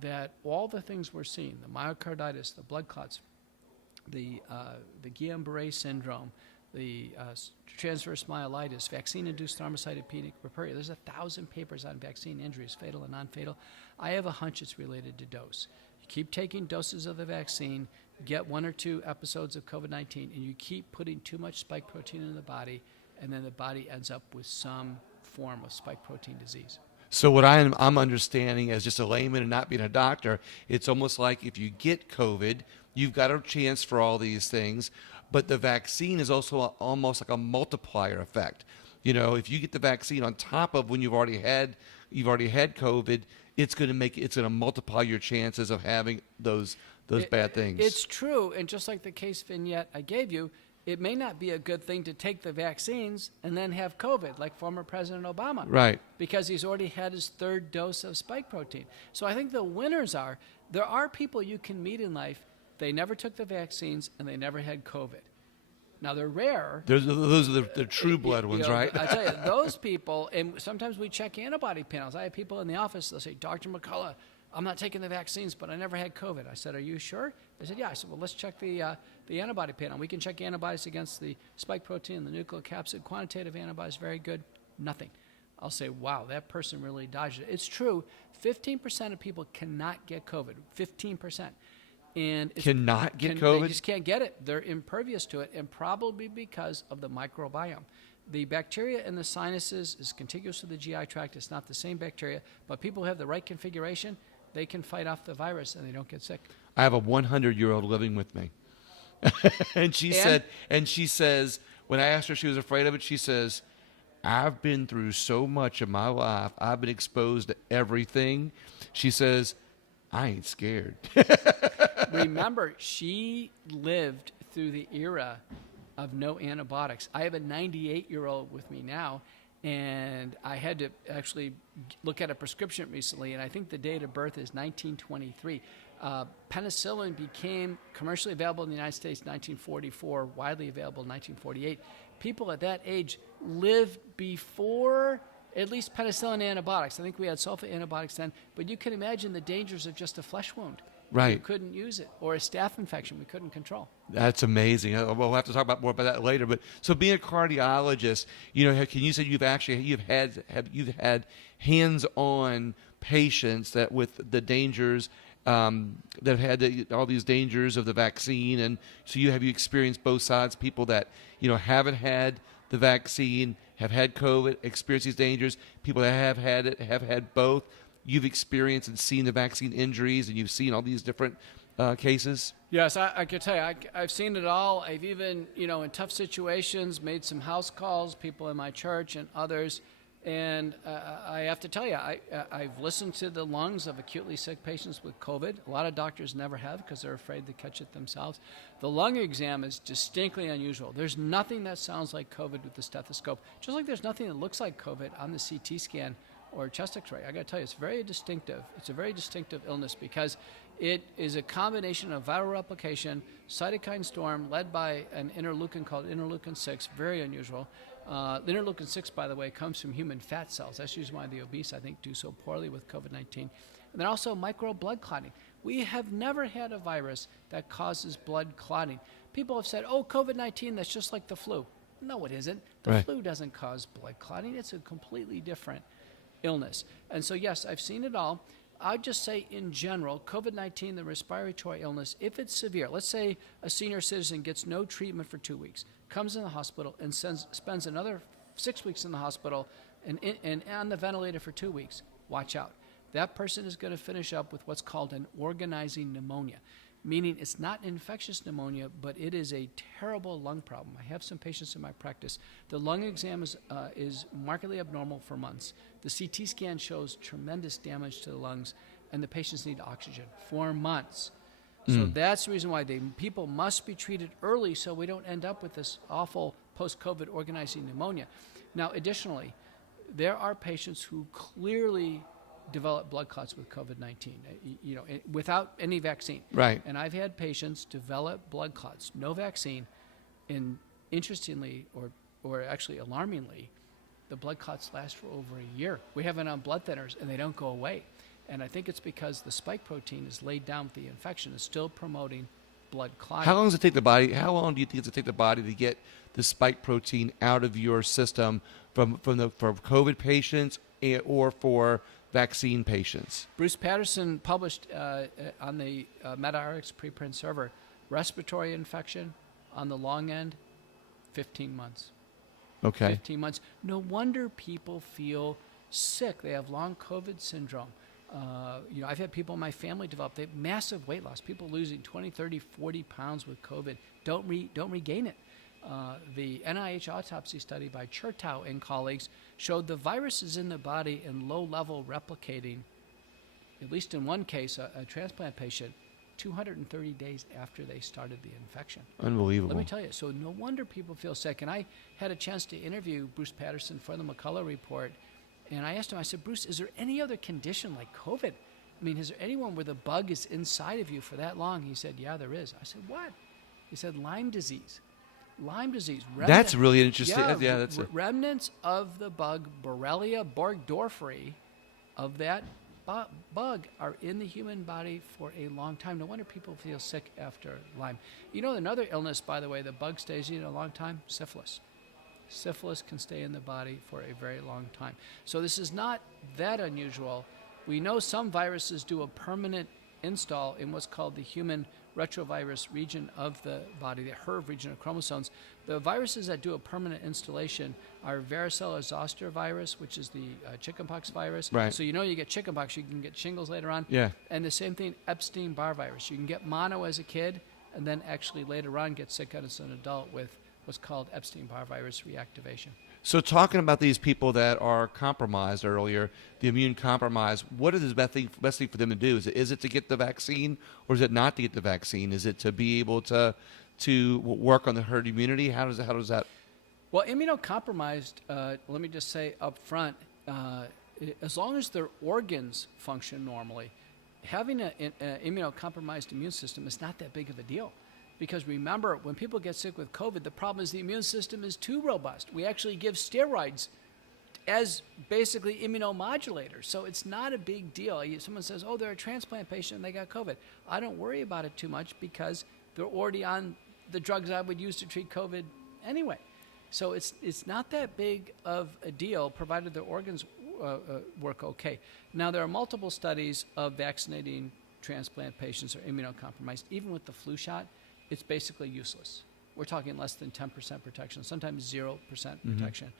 that all the things we're seeing, the myocarditis, the blood clots, the Guillain-Barré syndrome, the transverse myelitis, vaccine-induced thrombocytopenic purpura. There's 1,000 papers on vaccine injuries, fatal and non-fatal. I have a hunch it's related to dose. You keep taking doses of the vaccine, get 1 or 2 episodes of COVID-19, and you keep putting too much spike protein in the body, and then the body ends up with some form of spike protein disease. So what I'm understanding as just a layman and not being a doctor, it's almost like if you get COVID, you've got a chance for all these things, but the vaccine is also almost like a multiplier effect. You know, if you get the vaccine on top of when you've already had COVID, it's going to multiply your chances of having those bad things. It's true, and just like the case vignette I gave you, it may not be a good thing to take the vaccines and then have COVID, like former President Obama. Right. Because he's already had his 3rd dose of spike protein. So I think the winners are, there are people you can meet in life, they never took the vaccines and they never had COVID. Now, they're rare. Those are the true blood ones, right? I tell you, those people, and sometimes we check antibody panels. I have people in the office, they'll say, Dr. McCullough, I'm not taking the vaccines, but I never had COVID. I said, are you sure? They said, yeah. I said, well, let's check the antibody panel. We can check antibodies against the spike protein and the nucleocapsid. Quantitative antibodies, very good. Nothing. I'll say, wow, that person really dodged it. It's true. 15% of people cannot get COVID. 15%. And Cannot get COVID? They just can't get it. They're impervious to it, and probably because of the microbiome. The bacteria in the sinuses is contiguous to the GI tract. It's not the same bacteria, but people who have the right configuration, they can fight off the virus and they don't get sick. I have a 100-year-old living with me. and she says, when I asked her if she was afraid of it, she says, I've been through so much in my life. I've been exposed to everything. She says, I ain't scared. Remember, she lived through the era of no antibiotics. I have a 98-year-old with me now, and I had to actually look at a prescription recently, and I think the date of birth is 1923. Penicillin became commercially available in the United States in 1944, widely available in 1948. People at that age lived before at least penicillin antibiotics. I think we had sulfa antibiotics then, but you can imagine the dangers of just a flesh wound. Right. You couldn't use it, or a staph infection we couldn't control. That's amazing. We'll have to talk more about that later. But so, being a cardiologist, you know, can you say you've had hands-on patients that with the dangers that have had all these dangers of the vaccine, and so have you experienced both sides? People that haven't had the vaccine, have had COVID, experienced these dangers. People that have had it have had both. You've experienced and seen the vaccine injuries, and you've seen all these different cases? Yes, I can tell you, I've seen it all. I've even, in tough situations, made some house calls, people in my church and others. And I have to tell you, I've listened to the lungs of acutely sick patients with COVID. A lot of doctors never have because they're afraid to catch it themselves. The lung exam is distinctly unusual. There's nothing that sounds like COVID with the stethoscope, just like there's nothing that looks like COVID on the CT scan or chest x-ray. I got to tell you, it's very distinctive. It's a very distinctive illness because it is a combination of viral replication, cytokine storm led by an interleukin called interleukin-6, very unusual. Interleukin-6, by the way, comes from human fat cells. That's usually why the obese, I think, do so poorly with COVID-19. And then also micro blood clotting. We have never had a virus that causes blood clotting. People have said, oh, COVID-19, that's just like the flu. No, it isn't. The flu doesn't cause blood clotting. It's a completely different illness. And so, yes, I've seen it all. I'd just say in general, COVID-19, the respiratory illness, if it's severe, let's say a senior citizen gets no treatment for 2 weeks, comes in the hospital and spends another 6 weeks in the hospital and on the ventilator for 2 weeks, watch out. That person is going to finish up with what's called an organizing pneumonia, meaning it's not infectious pneumonia, but it is a terrible lung problem. I have some patients in my practice. The lung exam is markedly abnormal for months. The CT scan shows tremendous damage to the lungs, and the patients need oxygen for months. So that's the reason why people must be treated early so we don't end up with this awful post-COVID organizing pneumonia. Now, additionally, there are patients who clearly develop blood clots with COVID-19, without any vaccine. Right. And I've had patients develop blood clots, no vaccine, and interestingly, or actually alarmingly, the blood clots last for over a year. We have it on blood thinners, and they don't go away. And I think it's because the spike protein is laid down with the infection, is still promoting blood clotting. How long does it take the body? How long do you think it's going to take the body to get the spike protein out of your system for COVID patients or for vaccine patients? Bruce Patterson published on the MedRx preprint server, respiratory infection on the long end, 15 months. Okay. 15 months. No wonder people feel sick. They have long COVID syndrome. I've had people in my family develop massive weight loss, people losing 20, 30, 40 pounds with COVID, don't regain it. The NIH autopsy study by Chertow and colleagues showed the viruses in the body in low level replicating, at least in one case, a transplant patient, 230 days after they started the infection. Unbelievable. Let me tell you, so no wonder people feel sick. And I had a chance to interview Bruce Patterson for the McCullough Report. And I asked him, I said, Bruce, is there any other condition like COVID? I mean, is there anyone where the bug is inside of you for that long? He said, yeah, there is. I said, what? He said, Lyme disease. Lyme disease. That's really interesting. Yeah, that's remnants of the bug Borrelia burgdorferi of that bug are in the human body for a long time. No wonder people feel sick after Lyme. You know, another illness, by the way, the bug stays in a long time, syphilis. Syphilis can stay in the body for a very long time. So this is not that unusual. We know some viruses do a permanent install in what's called the human retrovirus region of the body, the HERV region of chromosomes. The viruses that do a permanent installation are varicella zoster virus, which is the chickenpox virus. Right. So you get chickenpox, you can get shingles later on. Yeah. And the same thing, Epstein-Barr virus. You can get mono as a kid and then actually later on get sick as an adult with what's called Epstein-Barr virus reactivation. So talking about these people that are compromised earlier, the immune compromised, what is the best thing for them to do? Is it to get the vaccine, or is it not to get the vaccine? Is it to be able to work on the herd immunity? How does that? Well, immunocompromised, let me just say up front, as long as their organs function normally, having an immunocompromised immune system is not that big of a deal. Because remember, when people get sick with COVID, the problem is the immune system is too robust. We actually give steroids as basically immunomodulators. So it's not a big deal. Someone says, oh, they're a transplant patient and they got COVID. I don't worry about it too much because they're already on the drugs I would use to treat COVID anyway. So it's not that big of a deal, provided their organs work okay. Now, there are multiple studies of vaccinating transplant patients or immunocompromised. Even with the flu shot, it's basically useless. We're talking less than 10% protection, sometimes 0% protection.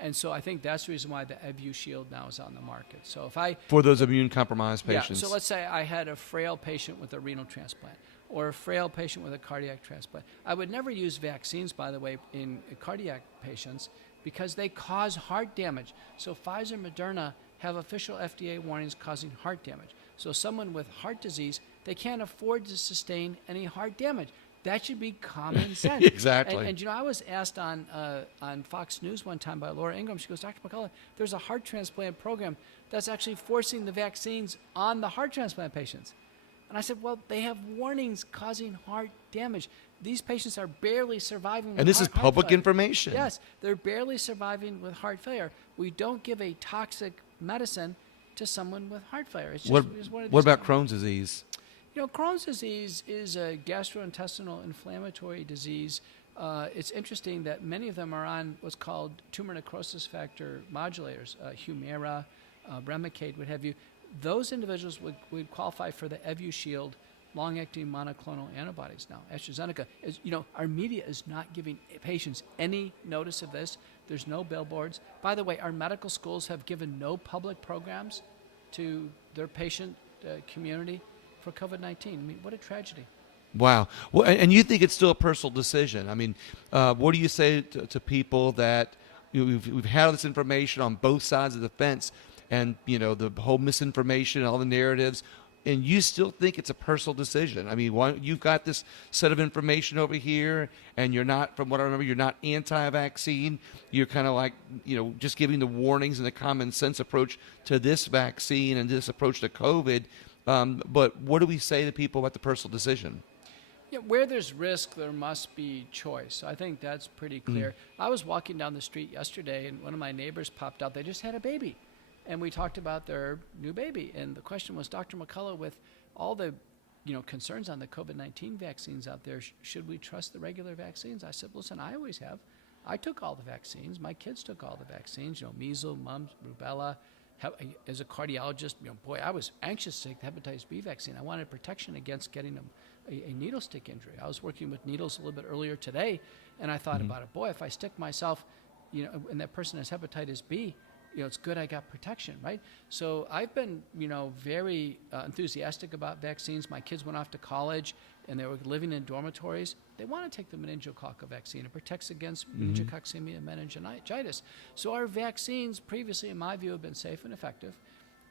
And so I think that's the reason why the Evu Shield now is on the market. So for those immune compromised patients. Yeah, so let's say I had a frail patient with a renal transplant or a frail patient with a cardiac transplant. I would never use vaccines, by the way, in cardiac patients because they cause heart damage. So Pfizer and Moderna have official FDA warnings causing heart damage. So someone with heart disease, they can't afford to sustain any heart damage. That should be common sense. Exactly. And I was asked on Fox News one time by Laura Ingraham. She goes, Dr. McCullough, there's a heart transplant program that's actually forcing the vaccines on the heart transplant patients. And I said, well, they have warnings causing heart damage. These patients are barely surviving with and this is public information. Yes, they're barely surviving with heart failure. We don't give a toxic medicine to someone with heart failure. It's just, what about Crohn's disease? Crohn's disease is a gastrointestinal inflammatory disease. It's interesting that many of them are on what's called tumor necrosis factor modulators, Humira, Remicade, what have you. Those individuals would qualify for the Evu Shield long-acting monoclonal antibodies now. AstraZeneca, our media is not giving patients any notice of this. There's no billboards. By the way, our medical schools have given no public programs to their patient community for COVID-19. I mean, what a tragedy. Wow. Well, and you think it's still a personal decision. I mean, what do you say to people that we've had all this information on both sides of the fence and, the whole misinformation, all the narratives, and you still think it's a personal decision. I mean, you've got this set of information over here, and you're not, from what I remember, you're not anti-vaccine. You're kind of like, just giving the warnings and the common sense approach to this vaccine and this approach to COVID. But what do we say to people about the personal decision? Yeah, where there's risk, there must be choice. I think that's pretty clear. I was walking down the street yesterday, and one of my neighbors popped out. They just had a baby. And we talked about their new baby. And the question was, Dr. McCullough, with all the concerns on the COVID-19 vaccines out there, should we trust the regular vaccines? I said, listen, I always have. I took all the vaccines. My kids took all the vaccines, measles, mumps, rubella. As a cardiologist, boy, I was anxious to take the hepatitis B vaccine. I wanted protection against getting a needle stick injury. I was working with needles a little bit earlier today, and I thought about it. Boy, if I stick myself, and that person has hepatitis B, it's good I got protection, right? So I've been, very enthusiastic about vaccines. My kids went off to college, and they were living in dormitories. They want to take the meningococcal vaccine. It protects against meningococcemia and meningitis. So our vaccines previously, in my view, have been safe and effective.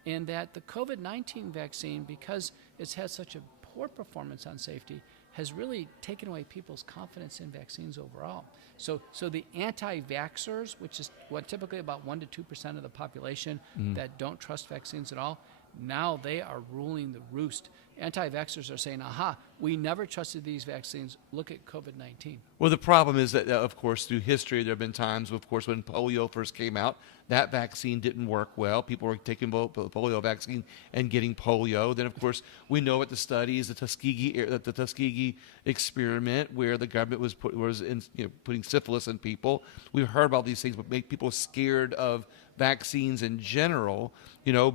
And that the COVID-19 vaccine, because it's had such a poor performance on safety, has really taken away people's confidence in vaccines overall. So the anti-vaxxers, which is typically about 1% to 2% of the population that don't trust vaccines at all, now they are ruling the roost. Anti-vaxxers are saying, aha, we never trusted these vaccines. Look at COVID-19. Well, the problem is that, of course, through history, there have been times, of course, when polio first came out, that vaccine didn't work well. People were taking polio vaccine and getting polio. Then, of course, we know at the studies, the Tuskegee experiment, where the government was putting syphilis in people. We've heard about these things, but make people scared of vaccines in general,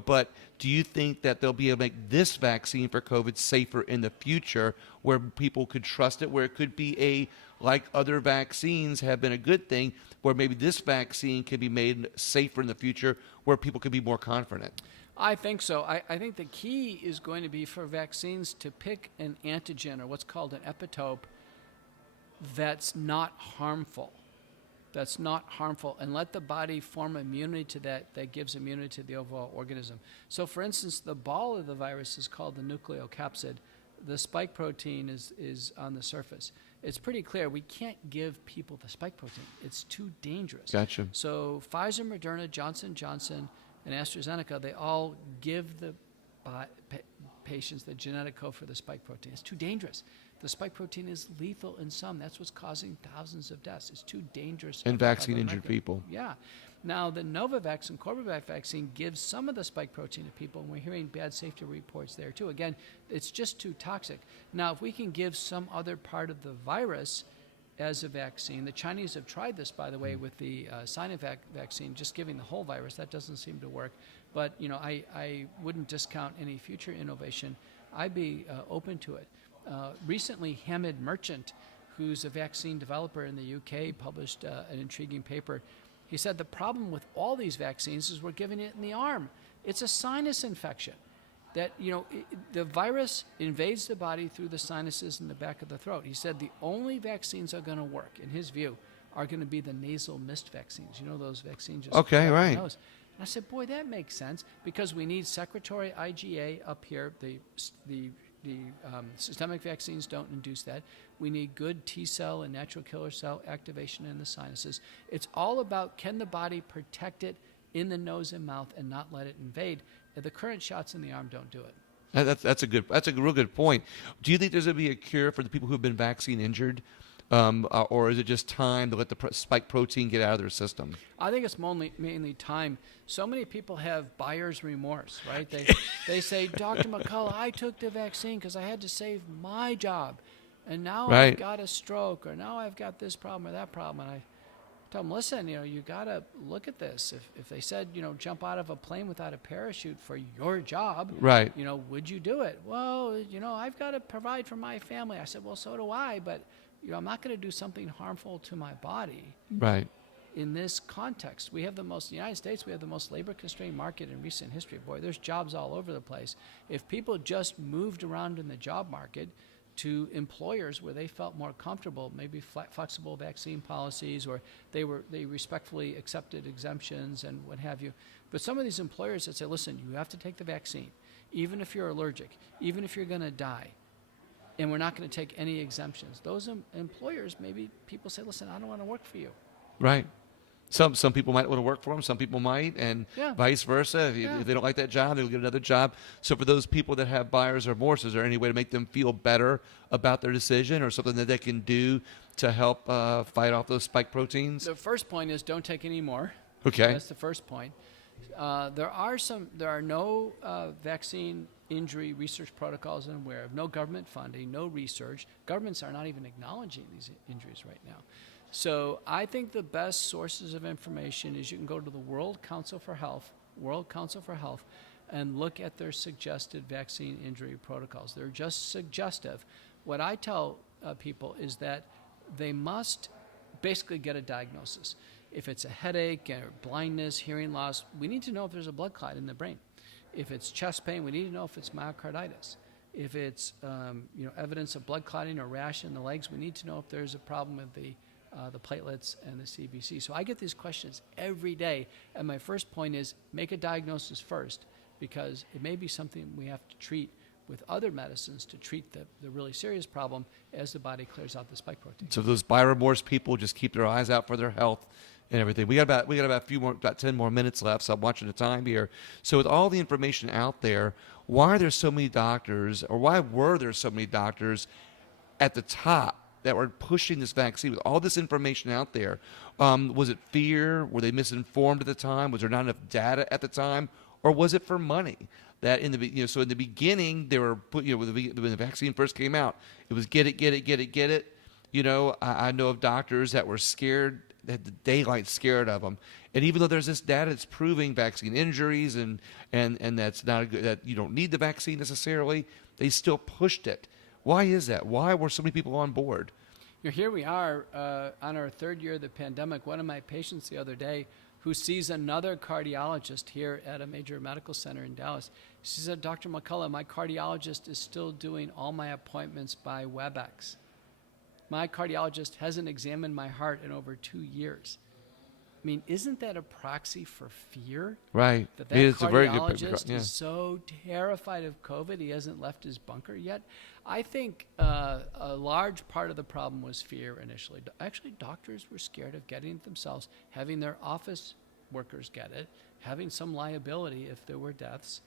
but do you think that they'll be able to make this vaccine for COVID safer in the future, where people could trust it, where it could be like other vaccines have been a good thing, where maybe this vaccine can be made safer in the future, where people could be more confident? I think so. I think the key is going to be for vaccines to pick an antigen, or what's called an epitope, that's not harmful. And let the body form immunity to that gives immunity to the overall organism. So, for instance, the ball of the virus is called the nucleocapsid. The spike protein is on the surface. It's pretty clear we can't give people the spike protein. It's too dangerous. Gotcha. So Pfizer, Moderna, Johnson & Johnson, and AstraZeneca, they all give the patients the genetic code for the spike protein. It's too dangerous. The spike protein is lethal in some. That's what's causing thousands of deaths. It's too dangerous. And vaccine-injured people. Yeah. Now, the Novavax and Corbevax vaccine gives some of the spike protein to people, and we're hearing bad safety reports there, too. Again, it's just too toxic. Now, if we can give some other part of the virus as a vaccine, the Chinese have tried this, by the way, with the Sinovac vaccine, just giving the whole virus. That doesn't seem to work. But, I wouldn't discount any future innovation. I'd be open to it. Recently, Hamid Merchant, who's a vaccine developer in the UK, published an intriguing paper. He said the problem with all these vaccines is we're giving it in the arm. It's a sinus infection. That, the virus invades the body through the sinuses in the back of the throat. He said the only vaccines that are going to work, in his view, are going to be the nasal mist vaccines. Those vaccines just okay, right. nose. And I said, boy, that makes sense, because we need secretory IgA up here. The systemic vaccines don't induce that. We need good T cell and natural killer cell activation in the sinuses. It's all about, can the body protect it in the nose and mouth and not let it invade? The current shots in the arm don't do it. That's a real good point. Do you think there's going to be a cure for the people who have been vaccine injured? Or is it just time to let the spike protein get out of their system? I think it's mainly time. So many people have buyer's remorse, right? They say, Dr. McCullough, I took the vaccine because I had to save my job. And now I've got a stroke, or now I've got this problem or that problem. And I tell them, listen, you got to look at this. If they said, jump out of a plane without a parachute for your job, right? Would you do it? Well, I've got to provide for my family. I said, well, so do I, but I'm not going to do something harmful to my body. Right. In this context, in the United States, we have the most labor-constrained market in recent history. Boy, there's jobs all over the place. If people just moved around in the job market, to employers where they felt more comfortable, maybe flexible vaccine policies, or they respectfully accepted exemptions and what have you. But some of these employers that say, listen, you have to take the vaccine, even if you're allergic, even if you're going to die, and we're not going to take any exemptions. Those employers, maybe people say, listen, I don't want to work for you. Right. Some people might want to work for them. Some people might, and vice versa. If they don't like that job, they'll get another job. So for those people that have buyer's remorse, is there any way to make them feel better about their decision, or something that they can do to help fight off those spike proteins? The first point is don't take any more. Okay. That's the first point. There are no vaccine injury research protocols I'm aware of, no government funding, no research. Governments are not even acknowledging these injuries right now. So I think the best sources of information is you can go to the World Council for Health, and look at their suggested vaccine injury protocols. They're just suggestive. What I tell people is that they must basically get a diagnosis. If it's a headache or blindness, hearing loss, we need to know if there's a blood clot in the brain. If it's chest pain, we need to know if it's myocarditis. If it's evidence of blood clotting or rash in the legs, we need to know if there's a problem with the platelets and the CBC. So I get these questions every day, and my first point is make a diagnosis first, because it may be something we have to treat with other medicines to treat the really serious problem as the body clears out the spike protein. So those buyer remorse people just keep their eyes out for their health and everything. We got about 10 more minutes left, so I'm watching the time here. So with all the information out there, why are there so many doctors, or why were there so many doctors at the top that were pushing this vaccine with all this information out there? Was it fear? Were they misinformed at the time? Was there not enough data at the time? Or was it for money? That in the so in the beginning they were when the vaccine first came out, it was get it. I know of doctors that were scared, that the daylight scared of them. And even though there's this data that's proving vaccine injuries and that's not a good, that you don't need the vaccine necessarily, they still pushed it. Why is that? Why were so many people on board? Here we are on our third year of the pandemic. One of my patients the other day, who sees another cardiologist here at a major medical center in Dallas, she said, Dr. McCullough, my cardiologist is still doing all my appointments by WebEx. My cardiologist hasn't examined my heart in over 2 years. I mean, isn't that a proxy for fear? Right. That it's a very good cardiologist is so terrified of COVID, he hasn't left his bunker yet. I think a large part of the problem was fear initially. Actually, doctors were scared of getting it themselves, having their office workers get it, having some liability if there were deaths.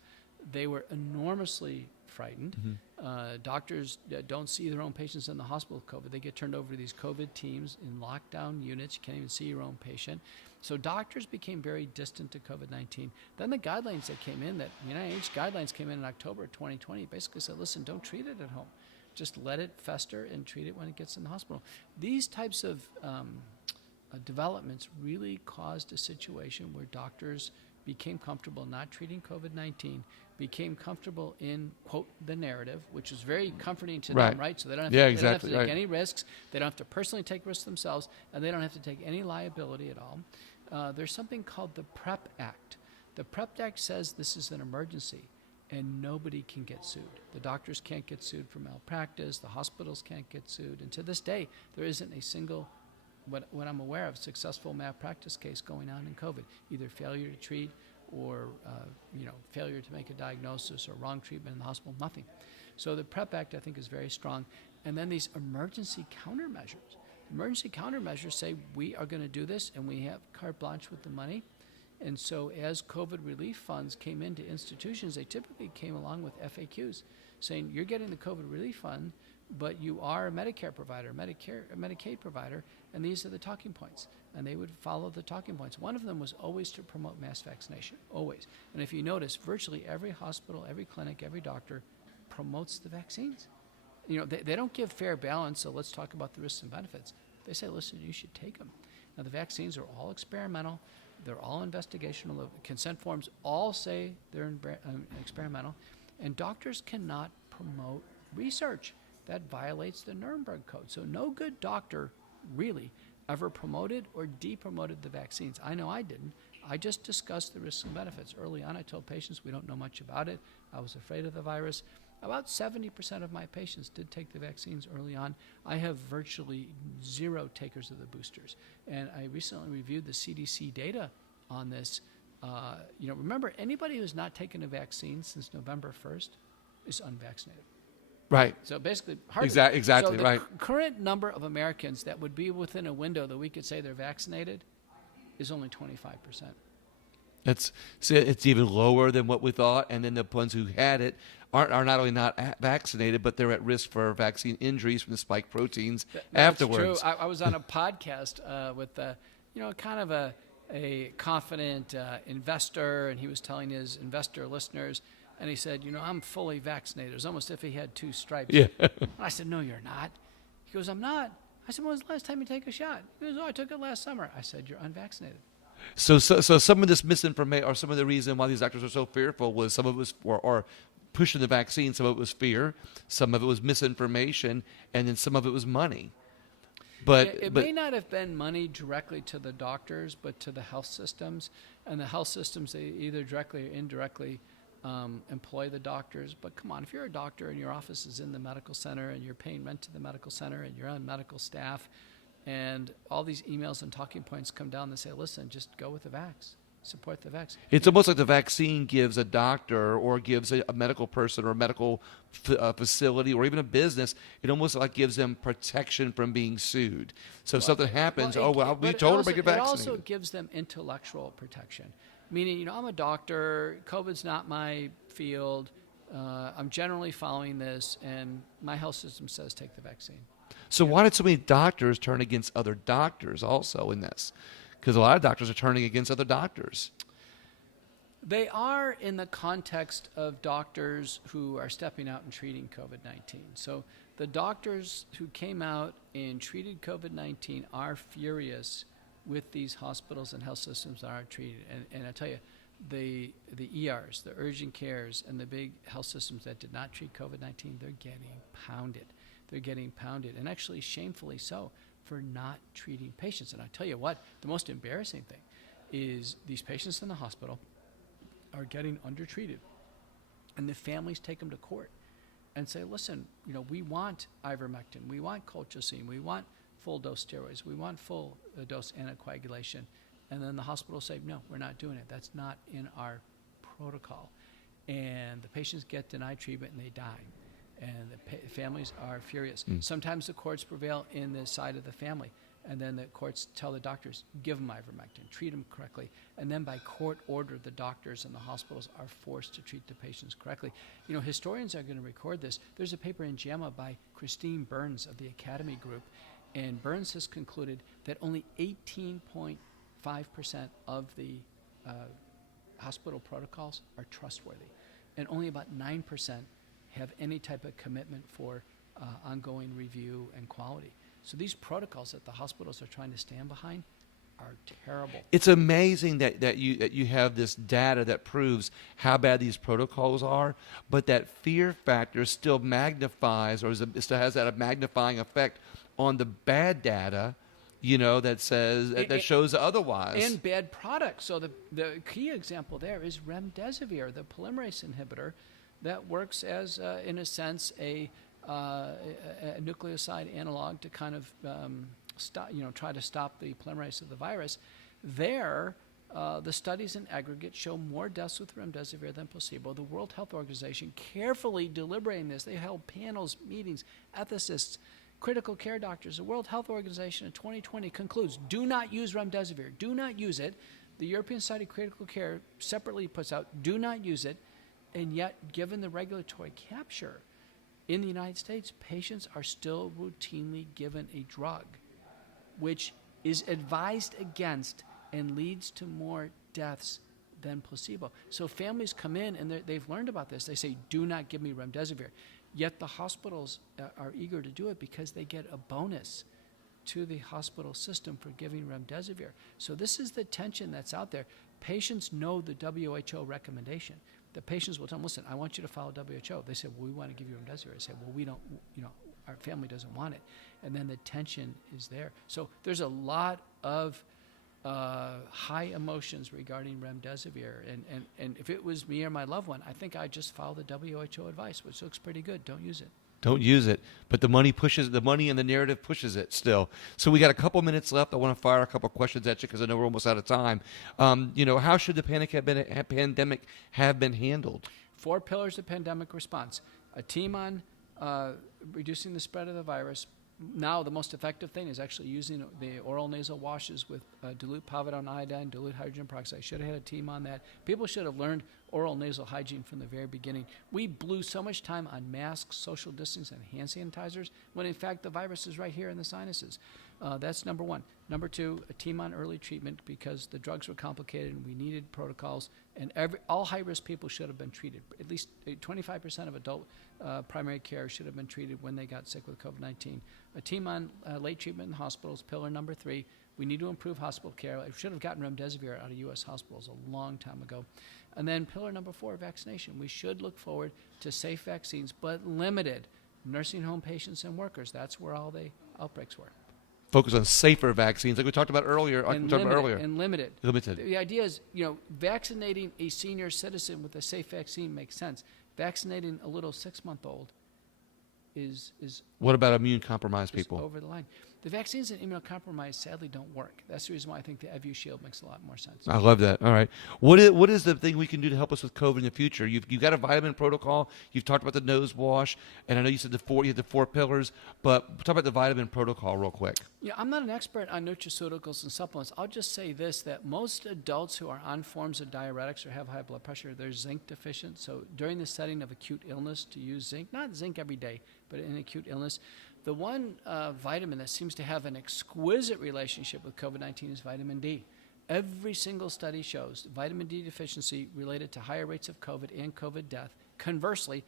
They were enormously frightened. Mm-hmm. Doctors don't see their own patients in the hospital with COVID. They get turned over to these COVID teams in lockdown units. You can't even see your own patient. So doctors became very distant to COVID-19. Then the guidelines that came in, that NIH guidelines came in October 2020, basically said, listen, don't treat it at home. Just let it fester and treat it when it gets in the hospital. These types of developments really caused a situation where doctors became comfortable not treating COVID-19, became comfortable in, quote, the narrative, which is very comforting to them, right? So they don't have to take any risks. They don't have to personally take risks themselves, and they don't have to take any liability at all. There's something called the PrEP Act. The PrEP Act says this is an emergency, and nobody can get sued. The doctors can't get sued for malpractice. The hospitals can't get sued. And to this day, there isn't a single, what I'm aware of, successful malpractice case going on in COVID, either failure to treat or failure to make a diagnosis or wrong treatment in the hospital, nothing. So the PrEP Act, I think, is very strong. And then these emergency countermeasures. Emergency countermeasures say we are going to do this, and we have carte blanche with the money. And so as COVID relief funds came into institutions, they typically came along with FAQs saying you're getting the COVID relief fund, but you are a Medicare provider, a Medicaid provider, and these are the talking points. And they would follow the talking points. One of them was always to promote mass vaccination, always. And if you notice, virtually every hospital, every clinic, every doctor promotes the vaccines. They don't give fair balance, so let's talk about the risks and benefits. They say, listen, you should take them. Now, the vaccines are all experimental. They're all investigational. The consent forms all say they're experimental. And doctors cannot promote research. That violates the Nuremberg Code. So no good doctor really ever promoted or depromoted the vaccines. I know I didn't. I just discussed the risks and benefits. Early on, I told patients we don't know much about it. I was afraid of the virus. About 70% of my patients did take the vaccines early on. I have virtually zero takers of the boosters. And I recently reviewed the CDC data on this. Remember, anybody who's not taken a vaccine since November 1st is unvaccinated. Right. So basically, hardly. Exactly so the right. Current number of Americans that would be within a window that we could say they're vaccinated is only 25%. It's even lower than what we thought, and then the ones who had it are not only not vaccinated, but they're at risk for vaccine injuries from the spike proteins afterwards. That's true. I was on a podcast with kind of a confident investor, and he was telling his investor listeners, and he said, I'm fully vaccinated. It was almost if he had 2 stripes. Yeah. And I said, no, you're not. He goes, I'm not. I said, when was the last time you take a shot? He goes, I took it last summer. I said, you're unvaccinated. So some of this misinformation, or some of the reason why these doctors are so fearful, was some of it was or pushing the vaccine, some of it was fear, some of it was misinformation, and then some of it was money. But it may not have been money directly to the doctors, but to the health systems. And the health systems, they either directly or indirectly employ the doctors. But come on, if you're a doctor and your office is in the medical center and you're paying rent to the medical center and you're on medical staff, and all these emails and talking points come down and say, listen, just go with the vax. Support the vax. It's almost like the vaccine gives a doctor or gives a medical person or a medical facility or even a business, it almost like gives them protection from being sued. So if something happens, we told her to get vaccinated. It also gives them intellectual protection. Meaning, I'm a doctor, COVID's not my field, I'm generally following this, and my health system says take the vaccine. So why did so many doctors turn against other doctors also in this? Because a lot of doctors are turning against other doctors. They are in the context of doctors who are stepping out and treating COVID-19. So the doctors who came out and treated COVID-19 are furious with these hospitals and health systems that aren't treated. And I tell you, the ERs, the urgent cares, and the big health systems that did not treat COVID-19, they're getting pounded. They're getting pounded, and actually shamefully so, for not treating patients. And I tell you what, the most embarrassing thing is these patients in the hospital are getting undertreated, and the families take them to court and say, listen, we want ivermectin, we want colchicine, we want full dose steroids, we want full dose anticoagulation. And then the hospitals say, no, we're not doing it. That's not in our protocol. And the patients get denied treatment and they die. And the families are furious. Sometimes the courts prevail in the side of the family. And then the courts tell the doctors, give them ivermectin, treat them correctly. And then by court order, the doctors and the hospitals are forced to treat the patients correctly. Historians are going to record this. There's a paper in JAMA by Christine Burns of the Academy Group. And Burns has concluded that only 18.5% of the hospital protocols are trustworthy. And only about 9% have any type of commitment for ongoing review and quality. So these protocols that the hospitals are trying to stand behind are terrible. It's amazing that you have this data that proves how bad these protocols are, but that fear factor still magnifies, or still has that magnifying effect on the bad data, that says that shows otherwise. And bad products. So the key example there is remdesivir, the polymerase inhibitor that works as, in a sense, a nucleoside analog to kind of try to stop the polymerase of the virus. There, the studies in aggregate show more deaths with remdesivir than placebo. The World Health Organization carefully deliberating this. They held panels, meetings, ethicists, critical care doctors. The World Health Organization in 2020 concludes, do not use remdesivir. Do not use it. The European Society of Critical Care separately puts out, do not use it. And yet, given the regulatory capture in the United States, patients are still routinely given a drug which is advised against and leads to more deaths than placebo. So families come in and they've learned about this. They say, do not give me remdesivir. Yet the hospitals are eager to do it because they get a bonus to the hospital system for giving remdesivir. So this is the tension that's out there. Patients know the WHO recommendation. The patients will tell them, listen, I want you to follow WHO. They say, well, we want to give you remdesivir. I say, well, we don't, our family doesn't want it. And then the tension is there. So there's a lot of high emotions regarding remdesivir. And if it was me or my loved one, I think I'd just follow the WHO advice, which looks pretty good. Don't use it. Don't use it, but the money and the narrative pushes it still. So we got a couple minutes left. I want to fire a couple questions at you because I know we're almost out of time. How should the pandemic have been handled? 4 pillars of pandemic response. A team on reducing the spread of the virus. Now the most effective thing is actually using the oral nasal washes with dilute povidone iodine, dilute hydrogen peroxide. Should have had a team on that. People should have learned oral nasal hygiene from the very beginning. We blew so much time on masks, social distancing, and hand sanitizers, when in fact the virus is right here in the sinuses. That's number 1. Number 2, a team on early treatment, because the drugs were complicated and we needed protocols. And all high-risk people should have been treated. At least 25% of adult primary care should have been treated when they got sick with COVID-19. A team on late treatment in hospitals, pillar number 3. We need to improve hospital care. I should have gotten remdesivir out of U.S. hospitals a long time ago. And then pillar number 4, vaccination. We should look forward to safe vaccines, but limited. Nursing home patients and workers, that's where all the outbreaks were. Focus on safer vaccines, like we talked about earlier. And limited. The idea is, vaccinating a senior citizen with a safe vaccine makes sense. Vaccinating a little 6-month-old is What about immune-compromised people? Over the line. The vaccines in immunocompromised sadly don't work. That's the reason why I think the Evu Shield makes a lot more sense. I love that. All right. What is the thing we can do to help us with COVID in the future? You've got a vitamin protocol. You've talked about the nose wash, and I know you said you had the 4 pillars, but talk about the vitamin protocol real quick. Yeah, I'm not an expert on nutraceuticals and supplements. I'll just say this, that most adults who are on forms of diuretics or have high blood pressure, they're zinc deficient. So during the setting of acute illness, to use zinc, not zinc every day, but in acute illness. The one vitamin that seems to have an exquisite relationship with COVID-19 is vitamin D. Every single study shows vitamin D deficiency related to higher rates of COVID and COVID death. Conversely,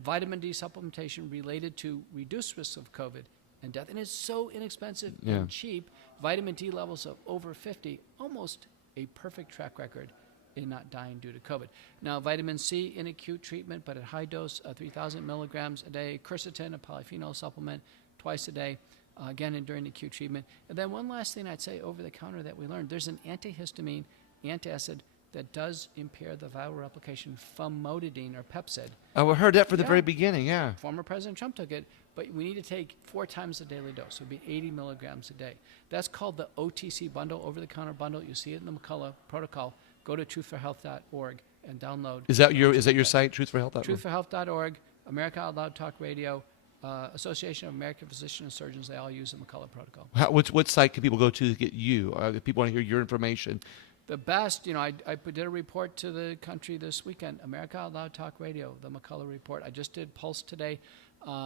vitamin D supplementation related to reduced risks of COVID and death. And it's so inexpensive and cheap. Vitamin D levels of over 50, almost a perfect track record in not dying due to COVID. Now, vitamin C in acute treatment, but at high dose, 3,000 milligrams a day. Quercetin, a polyphenol supplement, twice a day, again, and during acute treatment. And then one last thing I'd say over the counter that we learned, there's an antihistamine, antacid, that does impair the viral replication, famotidine or Pepcid. I heard that from the very beginning, yeah. Former President Trump took it, but we need to take 4 times the daily dose. So it would be 80 milligrams a day. That's called the OTC bundle, over-the-counter bundle. You see it in the McCullough Protocol. Go to truthforhealth.org and download. Is that your site, truthforhealth.org? Truthforhealth.org, America Out Loud Talk Radio, Association of American Physicians and Surgeons. They all use the McCullough Protocol. What site can people go to get you? If people want to hear your information. The best, I did a report to the country this weekend, America Out Loud Talk Radio, the McCullough Report. I just did Pulse today.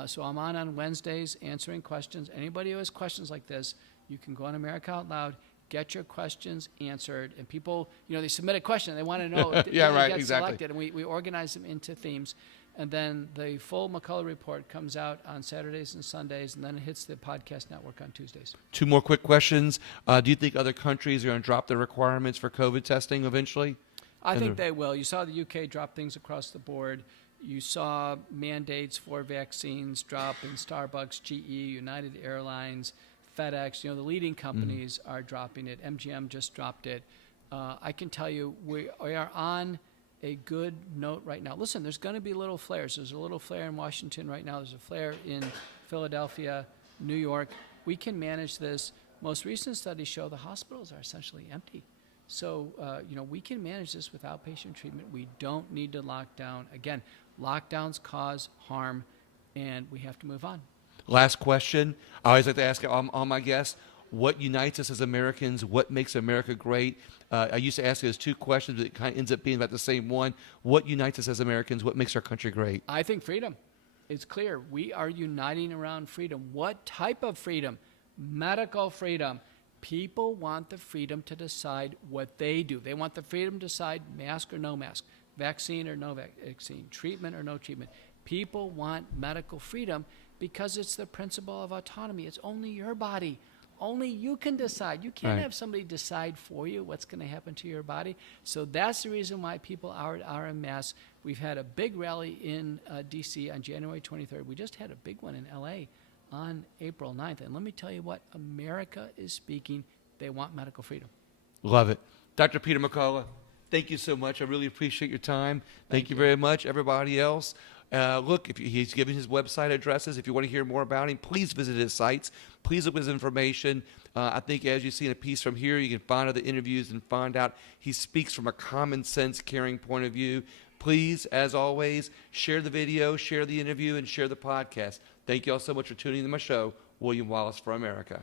So I'm on Wednesdays answering questions. Anybody who has questions like this, you can go on America Out Loud, get your questions answered. And people, they submit a question. They want to know if get selected. And we organize them into themes. And then the full McCullough Report comes out on Saturdays and Sundays, and then it hits the podcast network on Tuesdays. 2 more quick questions. Do you think other countries are going to drop their requirements for COVID testing eventually? I think they will. You saw the UK drop things across the board. You saw mandates for vaccines drop in Starbucks, GE, United Airlines, FedEx. The leading companies are dropping it. MGM just dropped it. I can tell you we are on a good note right now. Listen, there's going to be little flares. There's a little flare in Washington right now. There's a flare in Philadelphia, New York. We can manage this. Most recent studies show the hospitals are essentially empty. So, we can manage this with outpatient treatment. We don't need to lock down. Again, lockdowns cause harm, and we have to move on. Last question. I always like to ask all my guests, what unites us as Americans? What makes America great? I used to ask you those 2 questions, but it kind of ends up being about the same one. What unites us as Americans? What makes our country great? I think freedom. It's clear. We are uniting around freedom. What type of freedom? Medical freedom. People want the freedom to decide what they do. They want the freedom to decide mask or no mask, vaccine or no vaccine, treatment or no treatment. People want medical freedom because it's the principle of autonomy. It's only your body. Only you can decide. You can't have somebody decide for you what's going to happen to your body. So that's the reason why people are en masse. We've had a big rally in D.C. on January 23rd. We just had a big one in L.A. on April 9th. And let me tell you what, America is speaking. They want medical freedom. Love it. Dr. Peter McCullough, thank you so much. I really appreciate your time. Thank you very much. Everybody else, look, if he's giving his website addresses. If you want to hear more about him, please visit his sites. Please look at his information. I think as you see in a piece from here, you can find other interviews and find out he speaks from a common sense, caring point of view. Please, as always, share the video, share the interview, and share the podcast. Thank you all so much for tuning in to my show, William Wallace for America.